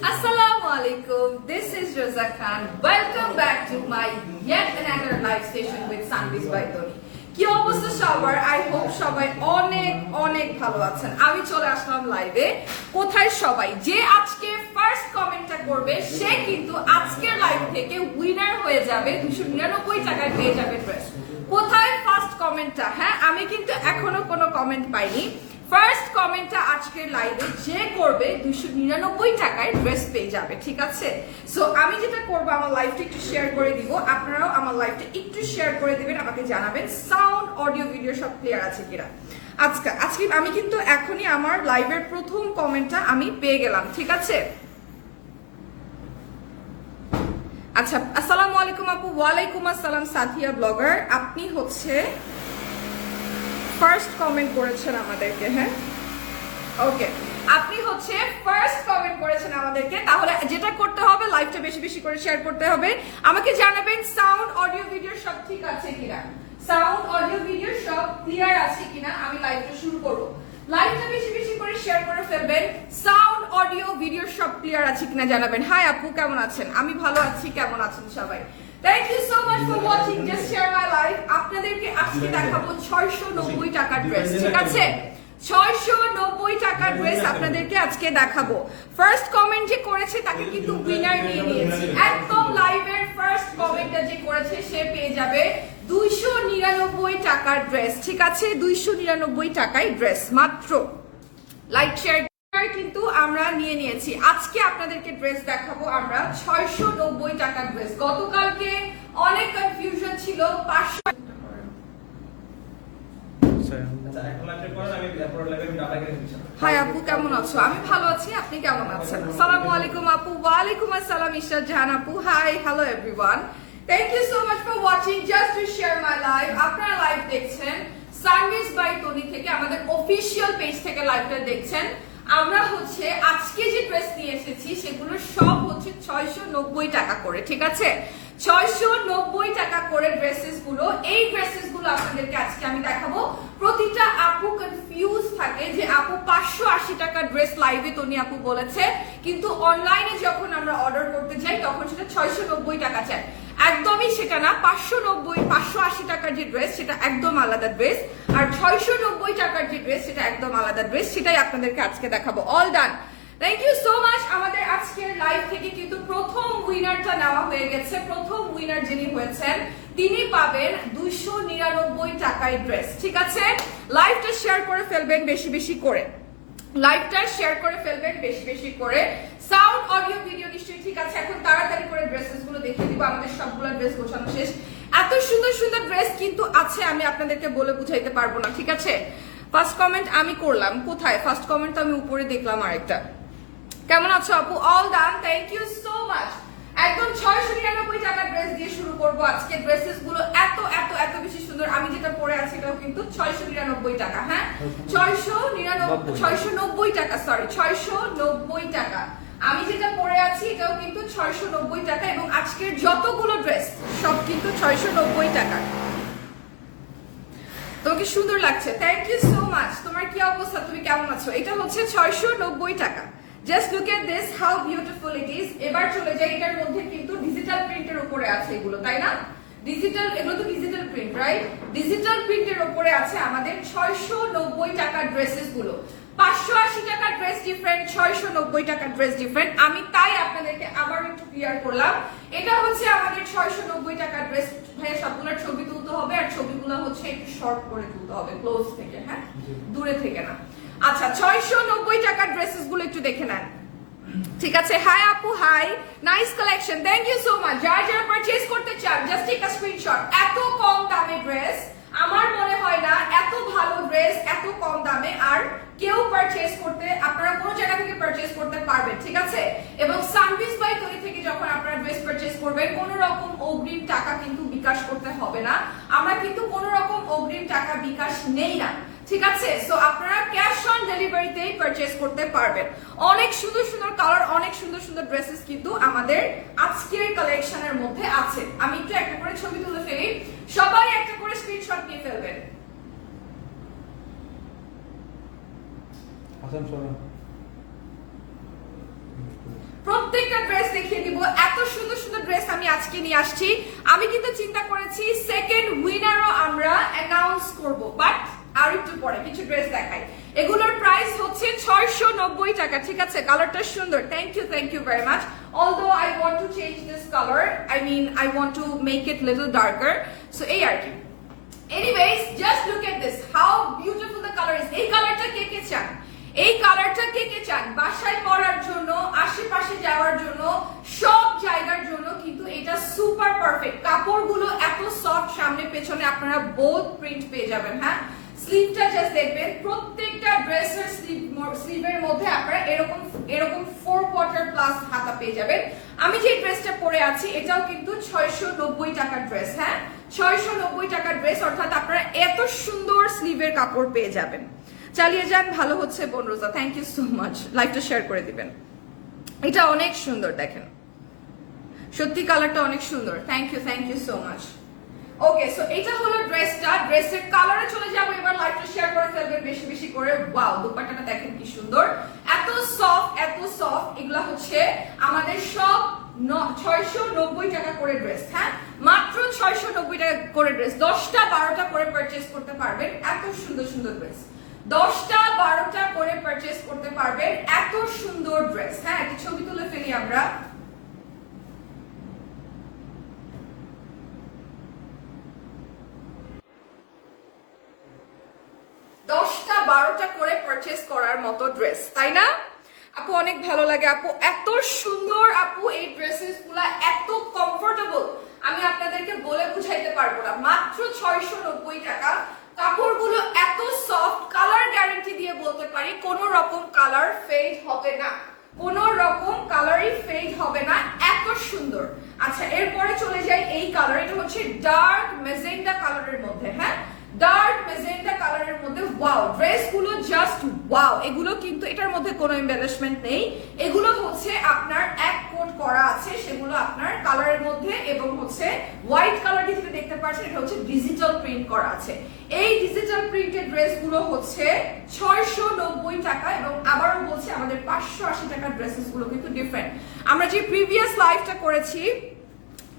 Assalamualaikum. This is Rosa Khan. Welcome back to my yet another live station with Sundays by Tony. কি অবস্থা সবার? I hope সবাই অনেক অনেক ভালো আছেন। আমি চলে আসলাম লাইভে। কোথায় সবাই? যে আজকে ফার্স্ট কমেন্টটা করবে সে কিন্তু আজকের লাইভ থেকে উইনার হয়ে যাবে, 299 টাকায় পেয়ে যাবে ড্রেস। কোথায় ফার্স্ট কমেন্টটা? হ্যাঁ, আমি কিন্তু এখনো কোনো কমেন্ট পাইনি। ফার্স্ট কমেন্টটা আজকের লাইভে যে করবে 299 টাকায় ড্রেস পেয়ে যাবে, ঠিক আছে? সো আমি যেটা করব, আমার লাইভটা একটু শেয়ার করে দিব, আপনারাও আমার লাইভটা একটু শেয়ার করে দিবেন, আমাকে জানাবেন সাউন্ড অডিও ভিডিও সব ক্লিয়ার আছে কিনা। আজকে আমি কিন্তু এখনই আমার লাইভের প্রথম কমেন্টটা আমি পেয়ে গেলাম, ঠিক আছে? আচ্ছা, আসসালামু আলাইকুম আপু। ওয়ালাইকুম আসসালাম সাথিয়া ব্লগার। আপনি হচ্ছে ফার্স্ট কমেন্ট করেছেন আমাদেরকে, হ্যাঁ ওকে, আপনি হচ্ছে ফার্স্ট কমেন্ট করেছেন আমাদেরকে। তাহলে যেটা করতে হবে, লাইভটা বেশি বেশি করে শেয়ার করতে হবে, আমাকে জানাবেন সাউন্ড অডিও ভিডিও সব ঠিক আছে কিনা, সাউন্ড অডিও ভিডিও সব ক্লিয়ার আছে কিনা। আমি লাইভটা শুরু করব। লাইভটা বেশি বেশি করে শেয়ার করে ফেলবেন, সাউন্ড অডিও ভিডিও সব ক্লিয়ার আছে কিনা জানাবেন। হাই আপু, কেমন আছেন? আমি ভালো আছি, কেমন আছেন সবাই? Thank you so much for watching. Just share my live. আপনাদেরকে আজকে দেখাবো 690 টাকার ড্রেস, ঠিক আছে? 690 টাকার ড্রেস আপনাদেরকে আজকে দেখাবো। ফার্স্ট কমেন্ট যে করেছে তাকে কিন্তু উইনার নিয়ে নিয়েছি। একদম লাইভের ফার্স্ট কমেন্টটা যে করেছে সে পেয়ে যাবে 299 টাকার ড্রেস, ঠিক আছে? 299 টাকায় ড্রেস মাত্র। লাইক শেয়ার কিন্তু আমরা নিয়ে নিয়েছি। আজকে আপনাদেরকে ড্রেস দেখাবো আমরা 690 টাকার ড্রেস। গতকালকে অনেক কনফিউশন ছিল। 500। হাই আপু, কেমন আছো? আমি ভালো আছি, আপনি কেমন আছেন? আসসালামু আলাইকুম আপু। ওয়ালাইকুম আসসালাম ইশরাত জাহান আপু। Hi, hello everyone. Thank you so much for watching. Just to share my live. আপনারা লাইভ দেখছেন সানডেজ বাই টনি থেকে, আমাদের অফিসিয়াল পেজ থেকে লাইভটা দেখছেন। আমরা হচ্ছে আজকে যে ড্রেস নিয়ে এসেছি সেগুলো সব হচ্ছে 690 টাকা করে, ঠিক আছে? 690 টাকা করে ড্রেসেস গুলো। এই ড্রেসেস গুলো আপনাদেরকে আজকে আমি দেখাবো। প্রতিটা আপু কনফিউজ থাকে যে আপু 580 টাকা ড্রেস লাইভে তনি আপু বলেছে, কিন্তু অনলাইনে যখন আমরা অর্ডার করতে যাই তখন সেটা 690 টাকা চাই। একদমই সেটা না। 580 টাকার যে ড্রেস সেটা একদম আলাদা ড্রেস, আর 690 টাকার যে ড্রেস সেটা একদম আলাদা ড্রেস। সেটাই আপনাদেরকে আজকে দেখাবো। All done. Thank you so much. আমাদের আজকের লাইভ থেকে কিন্তু প্রথম উইনারটা নেওয়া হয়ে গেছে। প্রথম উইনার যিনি হয়েছেন তিনি পাবেন 299 টাকায় ড্রেস, ঠিক আছে? লাইভটা শেয়ার করে ফেলবেন বেশি বেশি করে, লাইভটা শেয়ার করে ফেলবেন বেশি বেশি করে। সাউন্ড অডিও ভিডিও নিশ্চয়ই ঠিক আছে। এখন তাড়াতাড়ি করে ড্রেসেস গুলো দেখিয়ে দিব। আমাদের সবগুলো ড্রেস গোছানো শেষ। এত সুন্দর সুন্দর ড্রেস কিন্তু আছে, আমি আপনাদেরকে বলে বুঝাইতে পারবো না, ঠিক আছে? ফার্স্ট কমেন্ট আমি করলাম। কোথায় ফার্স্ট কমেন্ট? আমি উপরে দেখলাম আরেকটা। কেমন আছো আপু? All done. Thank you so much. একদম 699 টাকার ড্রেস দিয়ে শুরু করবো আজকে। ড্রেসেস গুলো এত এত এত বেশি সুন্দর। আমি যেটা পরে আছি এটাও কিন্তু 699 টাকা। হ্যাঁ, 690 টাকা, সরি 690 টাকা। আমি যেটা পরে আছি এটাও কিন্তু 690 টাকা, এবং আজকের যতগুলো ড্রেস সব কিন্তু 690 টাকা। তোমাকে সুন্দর লাগছে, থ্যাংক ইউ সো মাচ। তোমার কি অবস্থা? তুমি কেমন আছো? এটা হচ্ছে 690 টাকা। Just look at this, how beautiful it is. এবার চলে যাই, এটার মধ্যে কিন্তু ডিজিটাল প্রিন্টের উপরে আছে এগুলো, তাই না? ডিজিটাল, এগুলো তো ডিজিটাল প্রিন্ট, রাইট? ডিজিটাল প্রিন্টের উপরে আছে আমাদের 690 টাকার ড্রেসেস গুলো। 580 টাকার ড্রেস ডিফারেন্ট, 690 টাকার ড্রেস ডিফারেন্ট। আমি তাই আপনাদেরকে আবার একটু ক্লিয়ার করলাম। এটা হচ্ছে আমাদের 690 টাকার ড্রেস। ভাইয়া সবগুলোর ছবি তুলতে হবে, আর ছবিগুলো হচ্ছে একটু শর্ট করে তুলতে হবে, ক্লোজ থেকে, হ্যাঁ, দূরে থেকে না। আচ্ছা, 690 টাকার ড্রেসেস গুলো একটু দেখে নেন, ঠিক আছে? হাই আপু, hi, nice collection, thank you so much. যারা যারা পারচেজ করতে চান জাস্ট টেক আ স্ক্রিনশট। এত কম দামে ড্রেস আমার মনে হয় না, এত ভালো ড্রেস এত কম দামে আর কেউ পারচেজ করতে, আপনারা কোনো জায়গা থেকে পারচেজ করতে পারবেন, ঠিক আছে? এবং সানভিস বাই তরি থেকে যখন আপনারা ড্রেস পারচেজ করবেন, কোনো রকম অগ্রিম টাকা কিন্তু বিকাশ করতে হবে না। আমরা কিন্তু কোনো রকম অগ্রিম টাকা বিকাশ নেই না, ঠিক আছে? সো আপনারা ক্যাশ অন ডেলিভারিতেই পারচেজ করতে পারবেন। অনেক সুন্দর সুন্দর কালার, অনেক সুন্দর সুন্দর ড্রেসেস কিন্তু আমাদের আজকের কালেকশনের মধ্যে আছে। আমি একটু একটা করে ছবি তুলে ফেলি, সবাই একটা করে স্ক্রিনশট নিয়ে ফেলবেন। ড্রেস আমি আজকে নিয়ে আসছি। আমি কিন্তু চিন্তা করেছি সেকেন্ড উইনারও আমরা অ্যানাউন্স করব, বাট আর একটু পরে কিছু ড্রেস দেখাই। এগুলোর প্রাইস হচ্ছে 690 টাকা, ঠিক আছে? কালারটা সুন্দর, thank you very much. Although I want to change this color, I want to make it little darker, so এই আর কি। Anyways, just look at this, how beautiful the color is. এই কালারটা কে কে চান? এই কালারটা কে কে চান? বাসায় পরার জন্য, আশেপাশে যাওয়ার জন্য, সব জায়গার জন্য কিন্তু এটা সুপার পারফেক্ট। কাপড়গুলো এত সফট, সামনে পেছনে আপনারা বোথ প্রিন্ট পেয়ে যাবেন। হ্যাঁ, স্লিভটা জাস্ট দেখবেন, প্রত্যেকটা ড্রেসের স্লিভের মধ্যে আপনারা এরকম 4 কোয়ার্টার প্লাস হাতা পেয়ে যাবেন। আমি যে ড্রেসটা পরে আছি এটাও কিন্তু 690 টাকার ড্রেস। হ্যাঁ, 690 টাকার ড্রেস, অর্থাৎ আপনারা এত সুন্দর স্লিভের কাপড় পেয়ে যাবেন। চালিয়ে যান, ভালো হচ্ছে বোন রোজা, থ্যাংক ইউ সো মাচ। লাইভটা শেয়ার করে দিবেন। এটা অনেক সুন্দর, দেখেন সত্যি কালারটা অনেক সুন্দর। Thank you so much. Okay, so এটা হলো ড্রেসটা। ড্রেসের কালারে চলে যাবো এবার। লাইভটা শেয়ার করে ফেলবেন বেশি বেশি করে। ওয়াও, দোপাট্টাটা দেখেন কি সুন্দর, এত সফট। এগুলা হচ্ছে আমাদের সব 690 টাকা করে ড্রেস। হ্যাঁ, মাত্র 690 টাকা করে ড্রেস। 10টা 12টা করে পারচেজ করতে পারবেন, এত সুন্দর সুন্দর ড্রেস। 10টা 12টা করে পারচেজ করতে পারবেন, এত সুন্দর ড্রেস। হ্যাঁ, একটা ছবি তুলে ফেলি আমরা। 10টা 12টা করে পারচেজ করার মতো ড্রেস, তাই না আপু? অনেক ভালো লাগে আপু, এত সুন্দর আপু। এই ড্রেসেস গুলা এত কমফোর্টেবল, আমি আপনাদেরকে বলে বুঝাইতে পারবো না। মাত্র 690 টাকা। কাপড়গুলো এত সফট, কালার গ্যারান্টি দিয়ে বলতে পারি কোনো রকম কালার ফেড হবে না, কোনো রকম কালারই ফেড হবে না, এত সুন্দর। আচ্ছা, এরপরে চলে যাই এই কালার। এটা হচ্ছে ডার্ক মেজেন্টা কালারের মধ্যে। হ্যাঁ, ডার্ক মেজেন্টা কালারের মধ্যে। ওয়াও, ড্রেসগুলো জাস্ট ওয়াও। এগুলো কিন্তু এটার মধ্যে কোনো এমবেলিশমেন্ট নেই, এগুলো হচ্ছে আপনার এক কোট করা আছে, সেগুলো আপনার কালারের মধ্যে, এবং হচ্ছে হোয়াইট কালারটি যেটা দেখতে পাচ্ছেন এটা হচ্ছে ডিজিটাল প্রিন্ট করা আছে। এই ডিজিটাল প্রিন্টেড ড্রেসগুলো হচ্ছে 690 টাকা। এবং আবারও বলছি, আমাদের 580 টাকার ড্রেসেস গুলো কিন্তু ডিফারেন্ট। আমরা যে প্রিভিয়াস লাইভটা করেছি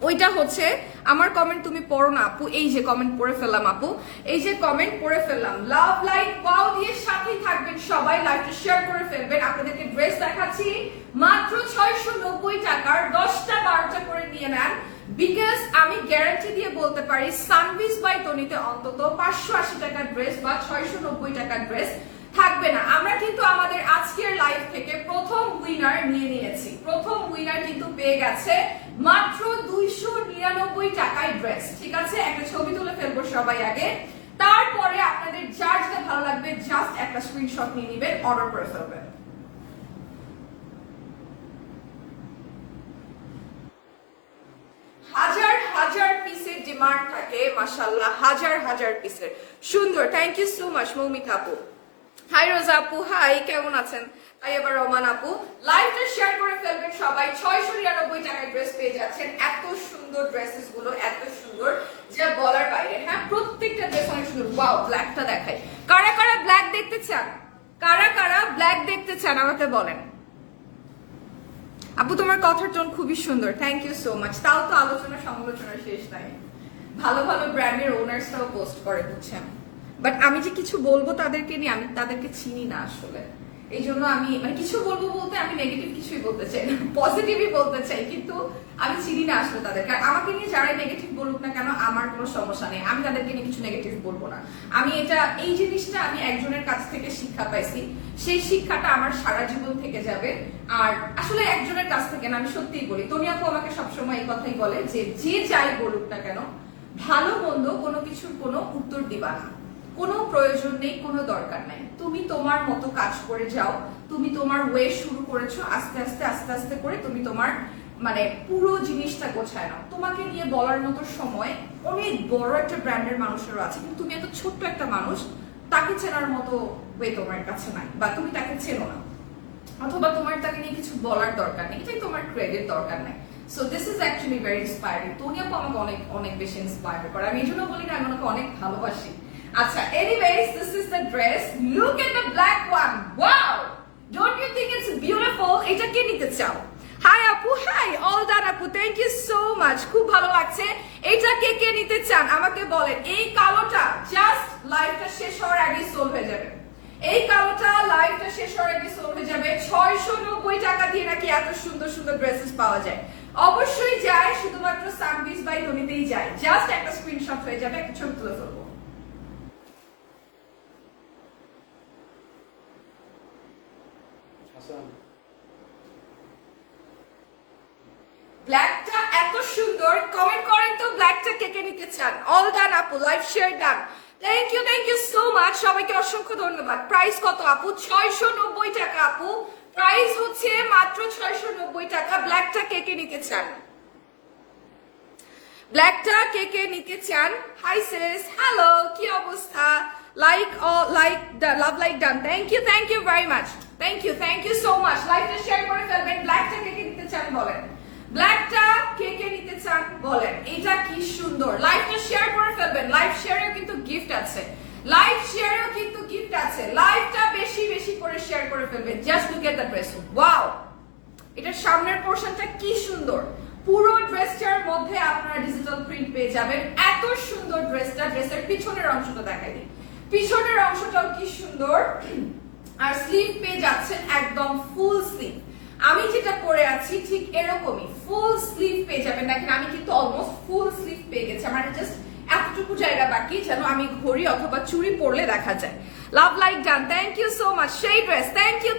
ওইটা হচ্ছে আমার কমেন্ট তুমি পড়ো না আপু, এই যে কমেন্ট পড়ে ফেললাম আপু, এই যে কমেন্ট পড়ে ফেললাম। লাভ লাইক ওয়াও দিয়ে সাথেই থাকবেন সবাই, লাইভটা শেয়ার করে ফেলবেন। আপনাদেরকে ড্রেস দেখাচ্ছি মাত্র 690 টাকার। 10টা 12টা করে নিয়ে নেন, বিকজ আমি গ্যারান্টি দিয়ে বলতে পারি সানভিস বাই তনিতে অন্তত 580 টাকার ড্রেস বা 690 টাকার ড্রেস থাকবে না। আমরা কিন্তু আমাদের আজকের লাইভ থেকে প্রথম উইনার নিয়ে নিয়েছি। প্রথম উইনার কিন্তু পেয়ে গেছে মাত্র 299 টাকায় ড্রেস, ঠিক আছে? একটা ছবি তুলে ফেলবো সবাই আগে, তারপরে আপনাদের যার যেটা ভালো লাগবে জাস্ট একটা স্ক্রিনশট নিয়ে নেবেন, অর্ডার করে ফেলবেন। হাজার হাজার পিসের ডিমান্ড থাকে, মাশাআল্লাহ, হাজার হাজার পিসের। সুন্দর, thank you so much Moumita আপু। হাই রোজা আপু, হাই, কেমন আছেন? তাই এবার রোমান আপু, লাইভটা শেয়ার করে ফেলবেন সবাই। 699 টাকায় ড্রেস পেয়ে যাচ্ছেন। এত সুন্দর ড্রেসেস গুলো, এত সুন্দর যা বলার বাইরে। হ্যাঁ, প্রত্যেকটা ড্রেস অনেক সুন্দর। ওয়াও, ব্ল্যাকটা দেখাই। কারা কারা ব্ল্যাক দেখতে চান? কারা কারা ব্ল্যাক দেখতে চান আমাকে বলেন। আপু তোমার কথার টোন খুবই সুন্দর, থ্যাংক ইউ সো মাচ। তাও তো আলোচনা সমালোচনা শেষ নাই। ভালো ভালো ব্র্যান্ডের ওনার্সরাও পোস্ট করে, বুঝছেন? বাট আমি যে কিছু বলবো তাদেরকে নিয়ে, আমি তাদেরকে চিনি না আসলে, এই জন্য আমি মানে কিছু বলবো বলতে আমি নেগেটিভ কিছুই বলতে চাই না, পজিটিভই বলতে চাই, কিন্তু আমি চিনি না আসলে তাদেরকে। আর আমাকে নিয়ে যারাই নেগেটিভ বলুক না কেন আমার কোনো সমস্যা নেই, আমি তাদেরকে নিয়ে কিছু নেগেটিভ বলবো না। আমি এই জিনিসটা আমি একজনের কাছ থেকে শিক্ষা পাইছি, সেই শিক্ষাটা আমার সারা জীবন থেকে যাবে। আর আসলে একজনের কাছ থেকে না, আমি সত্যিই বলি, তনি আপু আমাকে সবসময় এই কথাই বলে যে যে যাই বলুক না কেন, ভালো মন্দ কোনো কিছুর কোনো উত্তর দিবা না, কোনো প্রয়োজন নেই, কোনো দরকার নাই। তুমি তোমার মতো কাজ করে যাও, তুমি তোমার ওয়ে শুরু করেছো, আস্তে আস্তে আস্তে আস্তে করে তুমি তোমার মানে পুরো জিনিসটা গোছায় নাও। তোমাকে নিয়ে বলার মতো সময় অনেক বড় একটা ব্র্যান্ডের মানুষেরও আছে, কিন্তু তুমি এত ছোট্ট একটা মানুষ, তাকে চেনার মতো ওয়ে তোমার কাছে নাই, বা তুমি তাকে চেনো না, অথবা তোমার তাকে নিয়ে কিছু বলার দরকার নেই, এটাই তোমার ক্রেডিট দরকার নাই। So this is actually very inspiring. Toni আপু আমাকে অনেক অনেক বেশি ইন্সপায়ার করে, আমি এই জন্য বলি না আমি ওনাকে অনেক ভালোবাসি। আচ্ছা, anyways, this is the dress. Look at the black one. Wow! Don't you think it's beautiful? এটা কে নিতে চাও? হাই আপু, আপু হাই অল ডান আপু থ্যাংক ইউ সো মাচ খুব ভালো লাগছে এইটা কে কে নিতে চান আমাকে বলেন এই কালোটা জাস্ট লাইভটা শেষ হওয়ার আগেই সোল হয়ে যাবে এই কালোটা লাইভটা শেষ হওয়ার আগে সোল হয়ে যাবে 690 টাকা দিয়ে নাকি এত সুন্দর সুন্দর ড্রেসেস পাওয়া যায় অবশ্যই যায় শুধুমাত্র সানবিজ বাই তনিতেই যায় জাস্ট একটা স্ক্রিনশট হয়ে যাবে একটা ছবি তুলে ফেলবো ব্ল্যাকটা এত সুন্দর কমেন্ট করেন তো ব্ল্যাকটা কে কে নিতে চান অল ডান আপু live share done thank you so much সবাইকে অসংখ্য ধন্যবাদ প্রাইস কত আপু 690 টাকা আপু প্রাইস হচ্ছে মাত্র 690 টাকা ব্ল্যাকটা কে কে নিতে চান ব্ল্যাকটা কে কে নিতে চান হাই সিস হ্যালো কি অবস্থা like love like done thank you very much thank you so much লাইভটা শেয়ার করে ফেলবেন ব্ল্যাকটা কে কে নিতে চান বলেন ব্ল্যাকটা কে কে নিতে চান বলেন এটা কি সুন্দর লাইভটা শেয়ার করে ফেলবেন লাইভ শেয়ারেও কিন্তু গিফট আছে লাইভটা বেশি বেশি করে শেয়ার করে ফেলবেন just look at the dress wow এটার সামনের পোরশনটা কি সুন্দর পুরো ড্রেসটার মধ্যে আপনারা ডিজিটাল প্রিন্ট পেয়ে যাবেন এত সুন্দর ড্রেসের পিছনের অংশটা দেখাই দিই পিছনের অংশটাও কি সুন্দর আর স্লিভ পেয়ে যাচ্ছেন একদম ফুল স্লিভ আমি যেটা পরে আছি ঠিক এরকমই ফুল স্লিভ পেয়ে যাবেন দেখেন আমি কিন্তু অলমোস্ট ফুল স্লিভ পেয়ে গেছি আমার জাস্ট এতটুকু জায়গা বাকি যেন আমি ঘড়ি অথবা চুড়ি পরলে দেখা যায় love like done thank you so much সেই dress thank you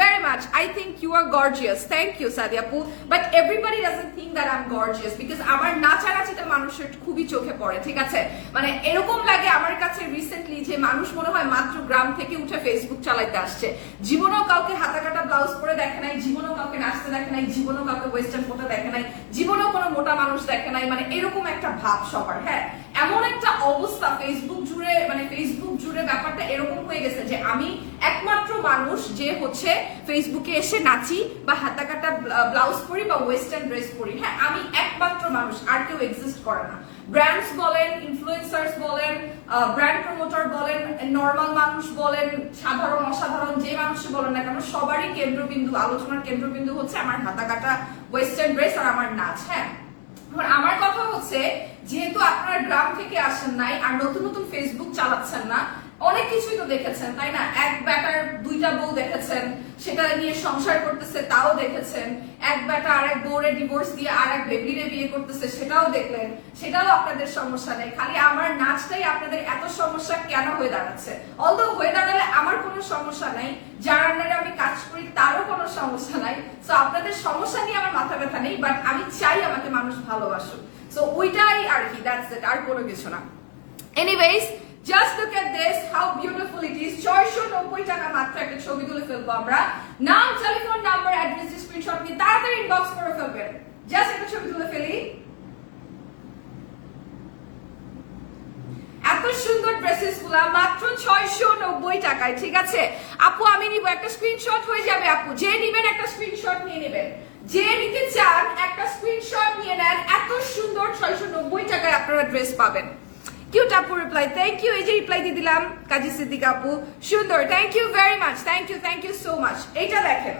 very much I think you are gorgeous thank you সাদিয়াপু but everybody doesn't think that I am gorgeous because আমার নাচানাচিটা মানুষের খুবই চোখে পড়ে ঠিক আছে মানে এরকম লাগে আমার কাছে রিসেন্টলি যে মানুষ মনে হয় মাত্র গ্রাম থেকে উঠে ফেসবুক চালাইতে আসছে জীবনেও কাউকে হাতা কাটা ব্লাউজ পরে দেখে নাই জীবনেও কাউকে নাচতে দেখে নাই জীবনেও কাউকে ওয়েস্টার্ন ফটো দেখে নাই জীবনেও কোনো মোটা মানুষ দেখে নাই মানে এরকম একটা ভাব সবার হ্যাঁ এমন একটা অবস্থা ফেসবুক জুড়ে ব্যাপারটা এরকম হয়ে গেছে যে আমি একমাত্র মানুষ যে হচ্ছে ফেসবুকে এসে নাচি বা হাতা কাটা ব্লাউজ পরি বা ওয়েস্টার্ন ড্রেস পরি হ্যাঁ আমি একমাত্র মানুষ আর কেউ এক্সিস্ট করে না ব্র্যান্ডস বলেন ইনফ্লুয়েন্সার্স বলেন ব্র্যান্ড প্রমোটার বলেন নর্মাল মানুষ বলেন সাধারণ অসাধারণ যে মানুষই বলেন না কেন সবারই কেন্দ্রবিন্দু আলোচনার কেন্দ্রবিন্দু হচ্ছে আমার হাতা কাটা ওয়েস্টার্ন ড্রেস আর আমার নাচ হ্যাঁ আমার কথা হচ্ছে যেহেতু আপনারা গ্রাম থেকে আসেন নাই আর নতুন নতুন ফেসবুক চালাচ্ছেন না অনেক কিছুই তো দেখেছেন তাই না এক বেটার দুইটা বউ দেখেছেন সেটা নিয়ে সংসার করতেছে তাও দেখেছেন এক বেটা আরেক বউরে ডিভোর্স দিয়ে আরেক বেবিরে বিয়ে করতেছে সেটাও দেখলেন সেটাও আপনাদের সমস্যা নেই খালি আমার নাচটাই আপনাদের এত সমস্যা কেন হয়ে দাঁড়াচ্ছে অলদো হয়ে দাঁড়ালে আমার কোনো সমস্যা নাই যার আন্ডারে আমি কাজ করি তারও কোনো সমস্যা নাই সো আপনাদের সমস্যা নিয়ে আমার মাথা ব্যথা নেই বাট আমি চাই আমাকে মানুষ ভালোবাসুক সো ওইটাই আর কি দ্যাটস ইট আর কোনো কিছু না anyways Just look at this, how beautiful it is. 690 টাকা মাত্র একটা ছবি তুলে ফেলবো আমরা নাম টেলিফোন নাম্বার অ্যাড্রেস স্ক্রিনশট নিয়ে তাড়াতাড়ি ইনবক্স করে ফেলবেন জাস্ট একটা ছবি তুলে ফেলি এত সুন্দর ড্রেসেস গুলা মাত্র 690 টাকায় ঠিক আছে আপু আমি নিব একটা স্ক্রিনশট হয়ে যাবে আপু যে নিবেন একটা স্ক্রিনশট নিয়ে নেবেন যে নিতে চান একটা স্ক্রিনশট নিয়ে নেন এত সুন্দর 690 টাকায় আপনারা ড্রেস পাবেন কিউট আপু রিপ্লাই থ্যাংক ইউ এই যে রিপ্লাই দিয়ে দিলাম কাজী সিদ্দিক আপু সুন্দর thank you very much thank you so much এইটা দেখেন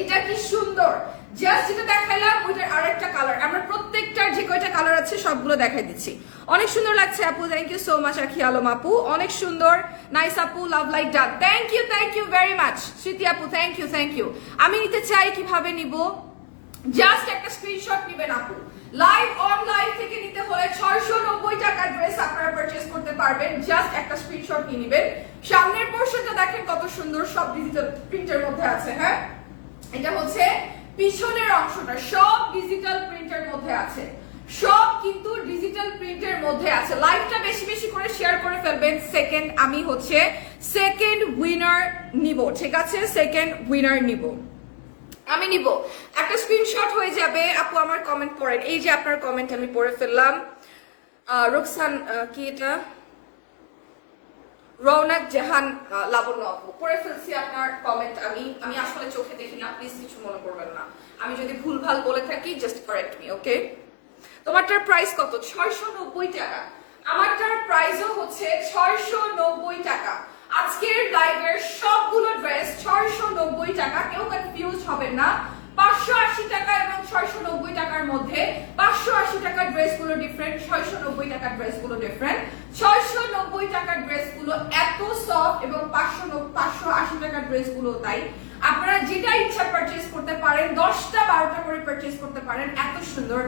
এটা কি সুন্দর জাস্ট যেটা দেখাইলাম ওইটার আরেকটা কালার আমরা প্রত্যেকটার যে কয়টা কালার আছে সবগুলো দেখাই দিচ্ছি অনেক সুন্দর লাগছে আপু থ্যাংক ইউ সো মাচ আখি আলম আপু অনেক সুন্দর নাইস আপু love like done thank you very much Smriti আপু থ্যাংক ইউ আমি নিতে চাই কিভাবে নিব জাস্ট একটা স্ক্রিনশট নেবেন আপু লাইভ অন লাইভ থেকে নিতে হলে 690 টাকার ড্রেস আপনারা পারচেজ করতে পারবেন জাস্ট একটা স্ক্রিনশট নিয়ে নেবেন সামনের পোরশনটা দেখেন কত সুন্দর সব ডিজিটাল প্রিন্টের মধ্যে আছে হ্যাঁ এটা হচ্ছে পিছনের অংশটা সব ডিজিটাল প্রিন্টের মধ্যে আছে সব কিন্তু ডিজিটাল প্রিন্টের মধ্যে আছে লাইভটা বেশি বেশি করে শেয়ার করে ফেলবেন সেকেন্ড আমি হচ্ছে সেকেন্ড উইনার নিব ঠিক আছে সেকেন্ড উইনার নিব আমি নিব একটা স্ক্রিনশট হয়ে যাবে আপু আমার কমেন্ট পড়েন এই যে আপনার কমেন্ট আমি পড়ে ফেললাম রোকসান কি এটা রৌনক জাহান লাবণ্য আপু পড়ে ফেলছি আপনার কমেন্ট আমি আসলে চোখে দেখি না প্লিজ কিছু মনে করবেন না আমি যদি ভুলভাল বলে থাকি জাস্ট কারেক্ট মি ওকে তোমারটার প্রাইস কত 690 টাকা আমারটার প্রাইসও হচ্ছে 690 টাকা আজকের লাইভের সবগুলো ড্রেস 690 টাকা কেউ কনফিউজ হবেন না 580 টাকা এবং 690 টাকার মধ্যে 580 টাকার ড্রেসগুলো ডিফারেন্ট, 690 টাকার ড্রেসগুলো ডিফারেন্ট। 690 টাকার ড্রেসগুলো এত সফট এবং 580 টাকার ড্রেসগুলো তাই। আপনারা যেটা ইচ্ছা পারচেজ করতে পারেন, 10টা 12টা করে পারচেজ করতে পারেন, এত সুন্দর।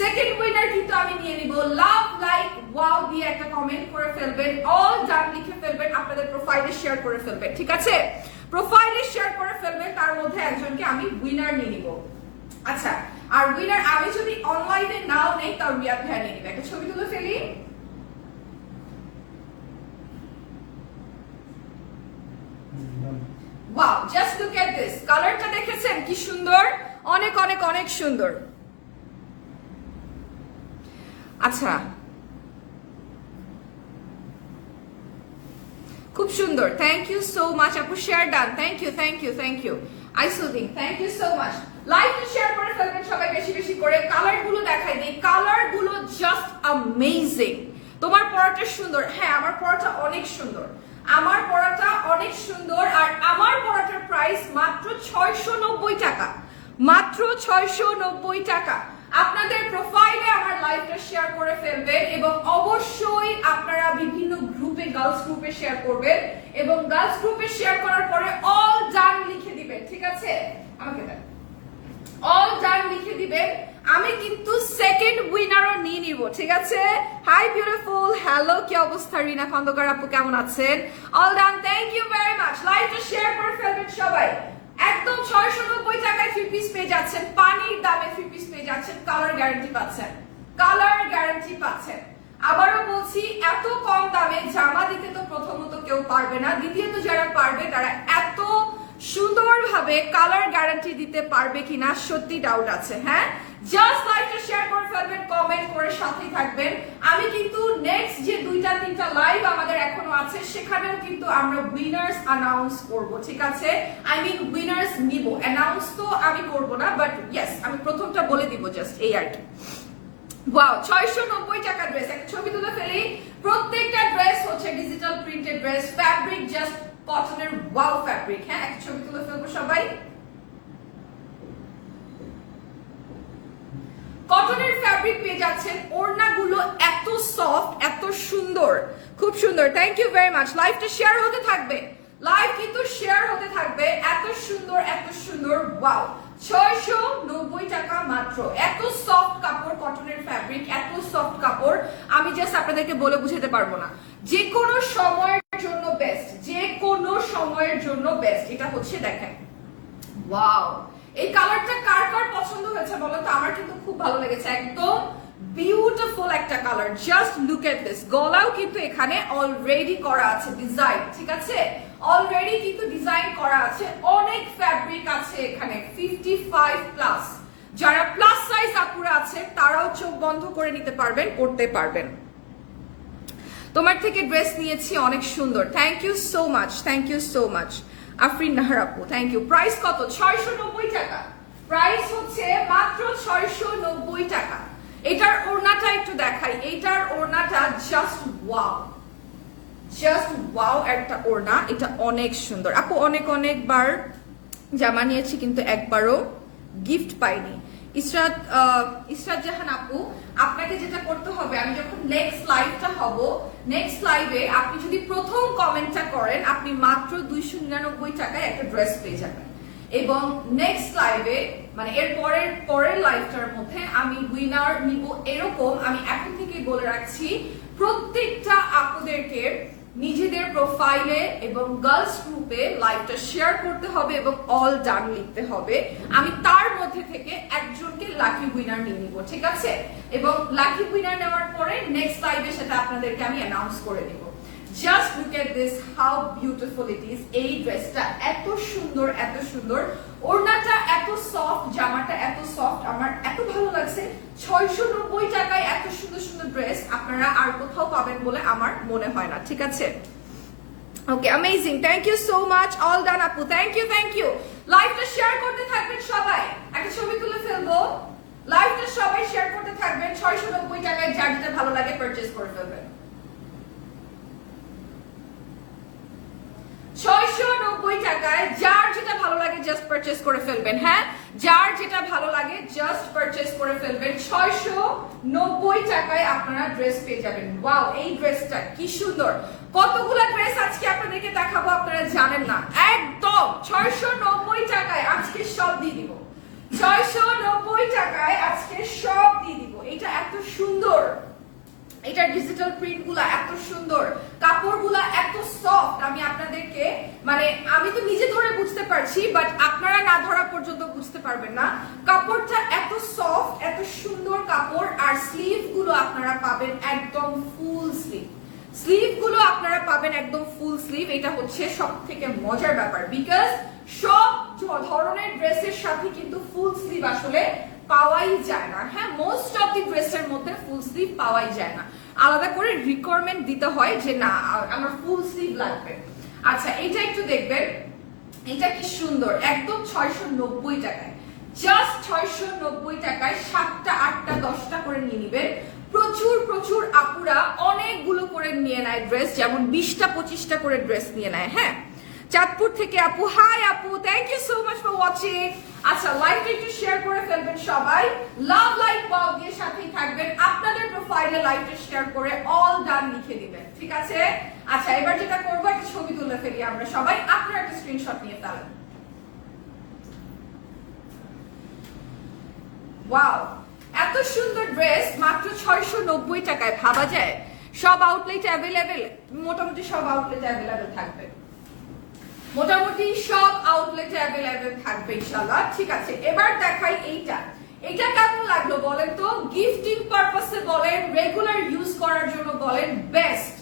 সেকেন্ড উইনার কিন্তু আমি নিয়ে নিব। লাভ লাইক ওয়াও দিয়ে একটা কমেন্ট করে ফেলবেন, অল ডান লিখে ফেলবেন, আপনাদের প্রোফাইলে শেয়ার করে ফেলবেন, ঠিক আছে? প্রোফাইলে শেয়ার করে ফেলবেন, তার মধ্যে একজনকে আমি উইনার নিয়ে নিব। আচ্ছা, আর উইনার আমি যদি অনলাইনে নাও নেই তাও রিয়াদ ভাইয়া নিয়ে নিবে। একটা ছবি তুলে ফেলি। Wow, just look at this. কালারটা দেখেছেন কি সুন্দর? অনেক অনেক অনেক সুন্দর। আচ্ছা, খুব সুন্দর। থ্যাংক ইউ সো মাচ আপু, share done. Thank you thank you thank you Aisudin, thank you so much. লাইভটা শেয়ার করে ফেলবেন সবাই বেশি বেশি করে। কালার গুলো দেখাই দিই, কালার গুলো জাস্ট অ্যামেজিং। তোমার পরাটা সুন্দর, হ্যাঁ আমার পরাটা অনেক সুন্দর, আমার পরাটা অনেক সুন্দর। আর আমার পরাটার প্রাইস মাত্র 690 টাকা, মাত্র 690 টাকা। আপনাদের প্রোফাইলে আমার লাইভটা শেয়ার করে ফেলবেন এবং অবশ্যই আপনারা বিভিন্ন গ্রুপে, গার্লস গ্রুপে শেয়ার করবেন এবং গার্লস গ্রুপে শেয়ার করার পরে অল ডান লিখে দিবেন, ঠিক আছে? আমাকে দেন, অল ডান লিখে দিবেন। আমি কিন্তু সেকেন্ড উইনারও নিয়ে নিব, ঠিক আছে? হাই বিউটিফুল, হ্যালো, কি অবস্থা? রিনা খন্দকার আপু কেমন আছেন? All done, thank you very much. লাইভটা শেয়ার করে ফেলবেন সবাই। একদম 690 টাকায় 3 পিস পেয়ে যাচ্ছেন, পানির দামে 3 পিস পেয়ে যাচ্ছেন, কালার গ্যারান্টি পাচ্ছেন, কালার গ্যারান্টি পাচ্ছেন। আবারও বলছি, এত কম দামে জামা দিতে তো প্রথমত কেউ পারবে না, দ্বিতীয়ত যারা পারবে তারা এত সুন্দরভাবে কালার গ্যারান্টি দিতে পারবে কিনা সত্যি ডাউট আছে। হ্যাঁ, জাস্ট লাইভটা শেয়ার করে ফেলবেন, কমেন্ট করে সাথেই থাকবেন। আমি কিন্তু নেক্সট যে 2-3টা লাইভ আমাদের এখনো আছে সেখানেও কিন্তু আমরা উইনার্স অ্যানাউন্স করব, ঠিক আছে? আই মিন উইনার্স নিব, অ্যানাউন্স তো আমি করব না, বাট ইয়েস আমি প্রথমটা বলে দিব, জাস্ট এই আর কি। ওয়াও, 690 টাকা ড্রেস। একটা ছবি তুলে ফেলি। প্রত্যেকটা ড্রেস হচ্ছে digital printed dress, fabric just কটনের ওয়াও ফ্যাব্রিক। হ্যাঁ, একটা ছবি তুলে ফেলবো সবাই। কটনের ফ্যাব্রিক পেয়ে যাচ্ছেন, ওড়নাগুলো এত সফট, এত সুন্দর, খুব সুন্দর। Thank you very much. লাইভটা শেয়ার হতে থাকবে, লাইভ কিন্তু শেয়ার হতে থাকবে। এত সুন্দর, এত সুন্দর, ওয়াও। 690 টাকা মাত্র। এত সফট কাপড়, কটনের ফ্যাব্রিক, এত সফট কাপড় আমি জাস্ট আপনাদেরকে বলে বুঝাতে পারবো না। যে কোনো সময়ের জন্য বেস্ট, যে কোনো সময়ের জন্য বেস্ট। এটা হচ্ছে দেখেন, ওয়াও, এই কালারটা কার কার পছন্দ হয়েছে বলো তো? আমার কিন্তু খুব ভালো লেগেছে, একদম বিউটিফুল একটা colour. Just look at this. গলাও কিন্তু এখানে অলরেডি করা আছে ডিজাইন, ঠিক আছে? অলরেডি কিন্তু ডিজাইন করা আছে। অনেক ফ্যাব্রিক আছে এখানে, 55 প্লাস। যারা প্লাস সাইজ আপুরা আছে তারাও চোখ বন্ধ করে নিতে পারবেন, পড়তে পারবেন। তোমার থেকে ড্রেস নিয়েছি, অনেক সুন্দর। Thank you so much, thank you so much Afrin Nahar আপু, থ্যাংক ইউ। প্রাইস কত? 690 টাকা। প্রাইস হচ্ছে মাত্র 690 টাকা। এটার ওড়নাটা একটু দেখাই। এটার ওড়নাটা জাস্ট ওয়াও, জাস্ট ওয়াও একটা ওড়না। এটা অনেক সুন্দর আপু। অনেক অনেকবার জামা নিয়েছি কিন্তু একবারও গিফট পাইনি। ইসরাত জাহান আপু, আপনাকে যেটা করতে হবে, আমি যখন নেক্সট লাইভটা হব, নেক্সট লাইভে আপনি যদি প্রথম কমেন্টটা করেন, আপনি মাত্র 299 টাকায় একটা ড্রেস পেয়ে যাবেন। এবং নেক্সট লাইভে, মানে এর পরের লাইভটার মধ্যে আমি উইনার নিব। এরকম আমি এখন থেকেই বলে রাখছি, প্রত্যেকটা আপুদেরকে নিজেদের প্রোফাইলে এবং গার্লস গ্রুপে লাইভটা শেয়ার করতে হবে এবং অল ডান লিখতে হবে। আমি তার মধ্যে থেকে একজনকে লাকি উইনার নিয়ে নিব, ঠিক আছে? এবং লাকি উইনার নেওয়ার পরে নেক্সট লাইভে সেটা আপনাদেরকে আমি অ্যানাউন্স করে দিব। Just look at this, how beautiful it is. এই ড্রেসটা এত সুন্দর, এত সুন্দর। ওড়নাটা এত সফট, জামাটা এত সফট, আমার এত ভালো লাগছে। 690 টাকায় এত সুন্দর সুন্দর ড্রেস আপনারা আর কোথাও পাবেন বলে আমার মনে হয় না, ঠিক আছে? Okay, amazing. Thank you so much, all done আপু, থ্যাংক ইউ, থ্যাংক ইউ। লাইভটা শেয়ার করতে থাকবেন সবাই। একটা ছবি তুলে ফেলবো। লাইভটা সবাই শেয়ার করতে থাকবেন। 690 টাকায় যার যেটা ভালো লাগে পারচেজ করে ফেলবেন। 690 টাকায় যার যেটা ভালো লাগে জাস্ট পারচেজ করে ফেলবেন। হ্যাঁ, যার যেটা ভালো লাগে জাস্ট পারচেজ করে ফেলবেন। 690 টাকায় আপনারা ড্রেস পেয়ে যাবেন। ওয়াও, এই ড্রেসটা কি সুন্দর। কতগুলো ড্রেস আজকে আপনাদেরকে দেখাবো আপনারা জানেন না। একদম 690 টাকায় আজকে সব দিয়ে দিব। 690 টাকায় আজকে সব দিয়ে দিব। এটা এত সুন্দর, এটা ডিজিটাল প্রিন্ট গুলা এত সুন্দর, কাপড়গুলা এত সফট। আমি আপনাদেরকে মানে আমি তো নিজে ধরে বুঝতে পারছি, বাট আপনারা না ধরা পর্যন্ত বুঝতে পারবেন না। কাপড়টা এত সফট, এত সুন্দর কাপড়। আর স্লিভ গুলো আপনারা পাবেন একদম ফুল স্লিভ। স্লিভ গুলো আপনারা পাবেন একদম ফুল স্লিভ। এটা হচ্ছে সব থেকে মজার ব্যাপার, বিকজ সব ধরনের ড্রেসের সাথে কিন্তু ফুল স্লিভ আসলে পাওয়াই যায় না। হ্যাঁ, মোস্ট অফ দি ড্রেসের মধ্যে ফুল স্লিভ পাওয়াই যায় না, আলাদা করে রিকোয়ারমেন্ট দিতে হয় যে না আমার ফুল স্লিভ লাগবে। আচ্ছা, এটা একটু দেখবেন, এটা কি সুন্দর, একদম 690 টাকায়, জাস্ট 690 টাকায় 7টা 8টা 10টা করে নিয়ে নিবেন। প্রচুর প্রচুর আপুরা অনেকগুলো করে নিয়ে নেয় ড্রেস, যেমন 20টা 25টা করে ড্রেস নিয়ে নেয়। হ্যাঁ, চাঁদপুর থেকে আপু, হাই আপু, thank you so much for watching. আচ্ছা, লাইভটা একটু শেয়ার করে ফেলবেন সবাই, লাভ লাইক ওয়াও দিয়ে সাথেই থাকবেন। আপনাদের প্রোফাইলে লাইভটা শেয়ার করে অল ডান লিখে দিবেন, ঠিক আছে? আচ্ছা, এবার যেটা করবো একটা ছবি তুলে ফেলি আমরা সবাই, আপনারা একটা স্ক্রিনশট নিয়ে ফেলেন। ওয়াও, এত সুন্দর ড্রেস মাত্র 690 টাকায়, ভাবা যায়? সব আউটলেট অ্যাভেলেবেল, মোটামুটি সব আউটলেট অ্যাভেলেবেল থাকবে, মোটামুটি সব আউটলেটে অ্যাভেলেবেল থাকবে ইনশাআল্লাহ। ঠিক আছে, এবার দেখাই এইটা। এটা কেমন লাগলো বলেন তো? গিফটিং পারপাসে বলেন, রেগুলার ইউজ করার জন্য বলেন, বেস্ট।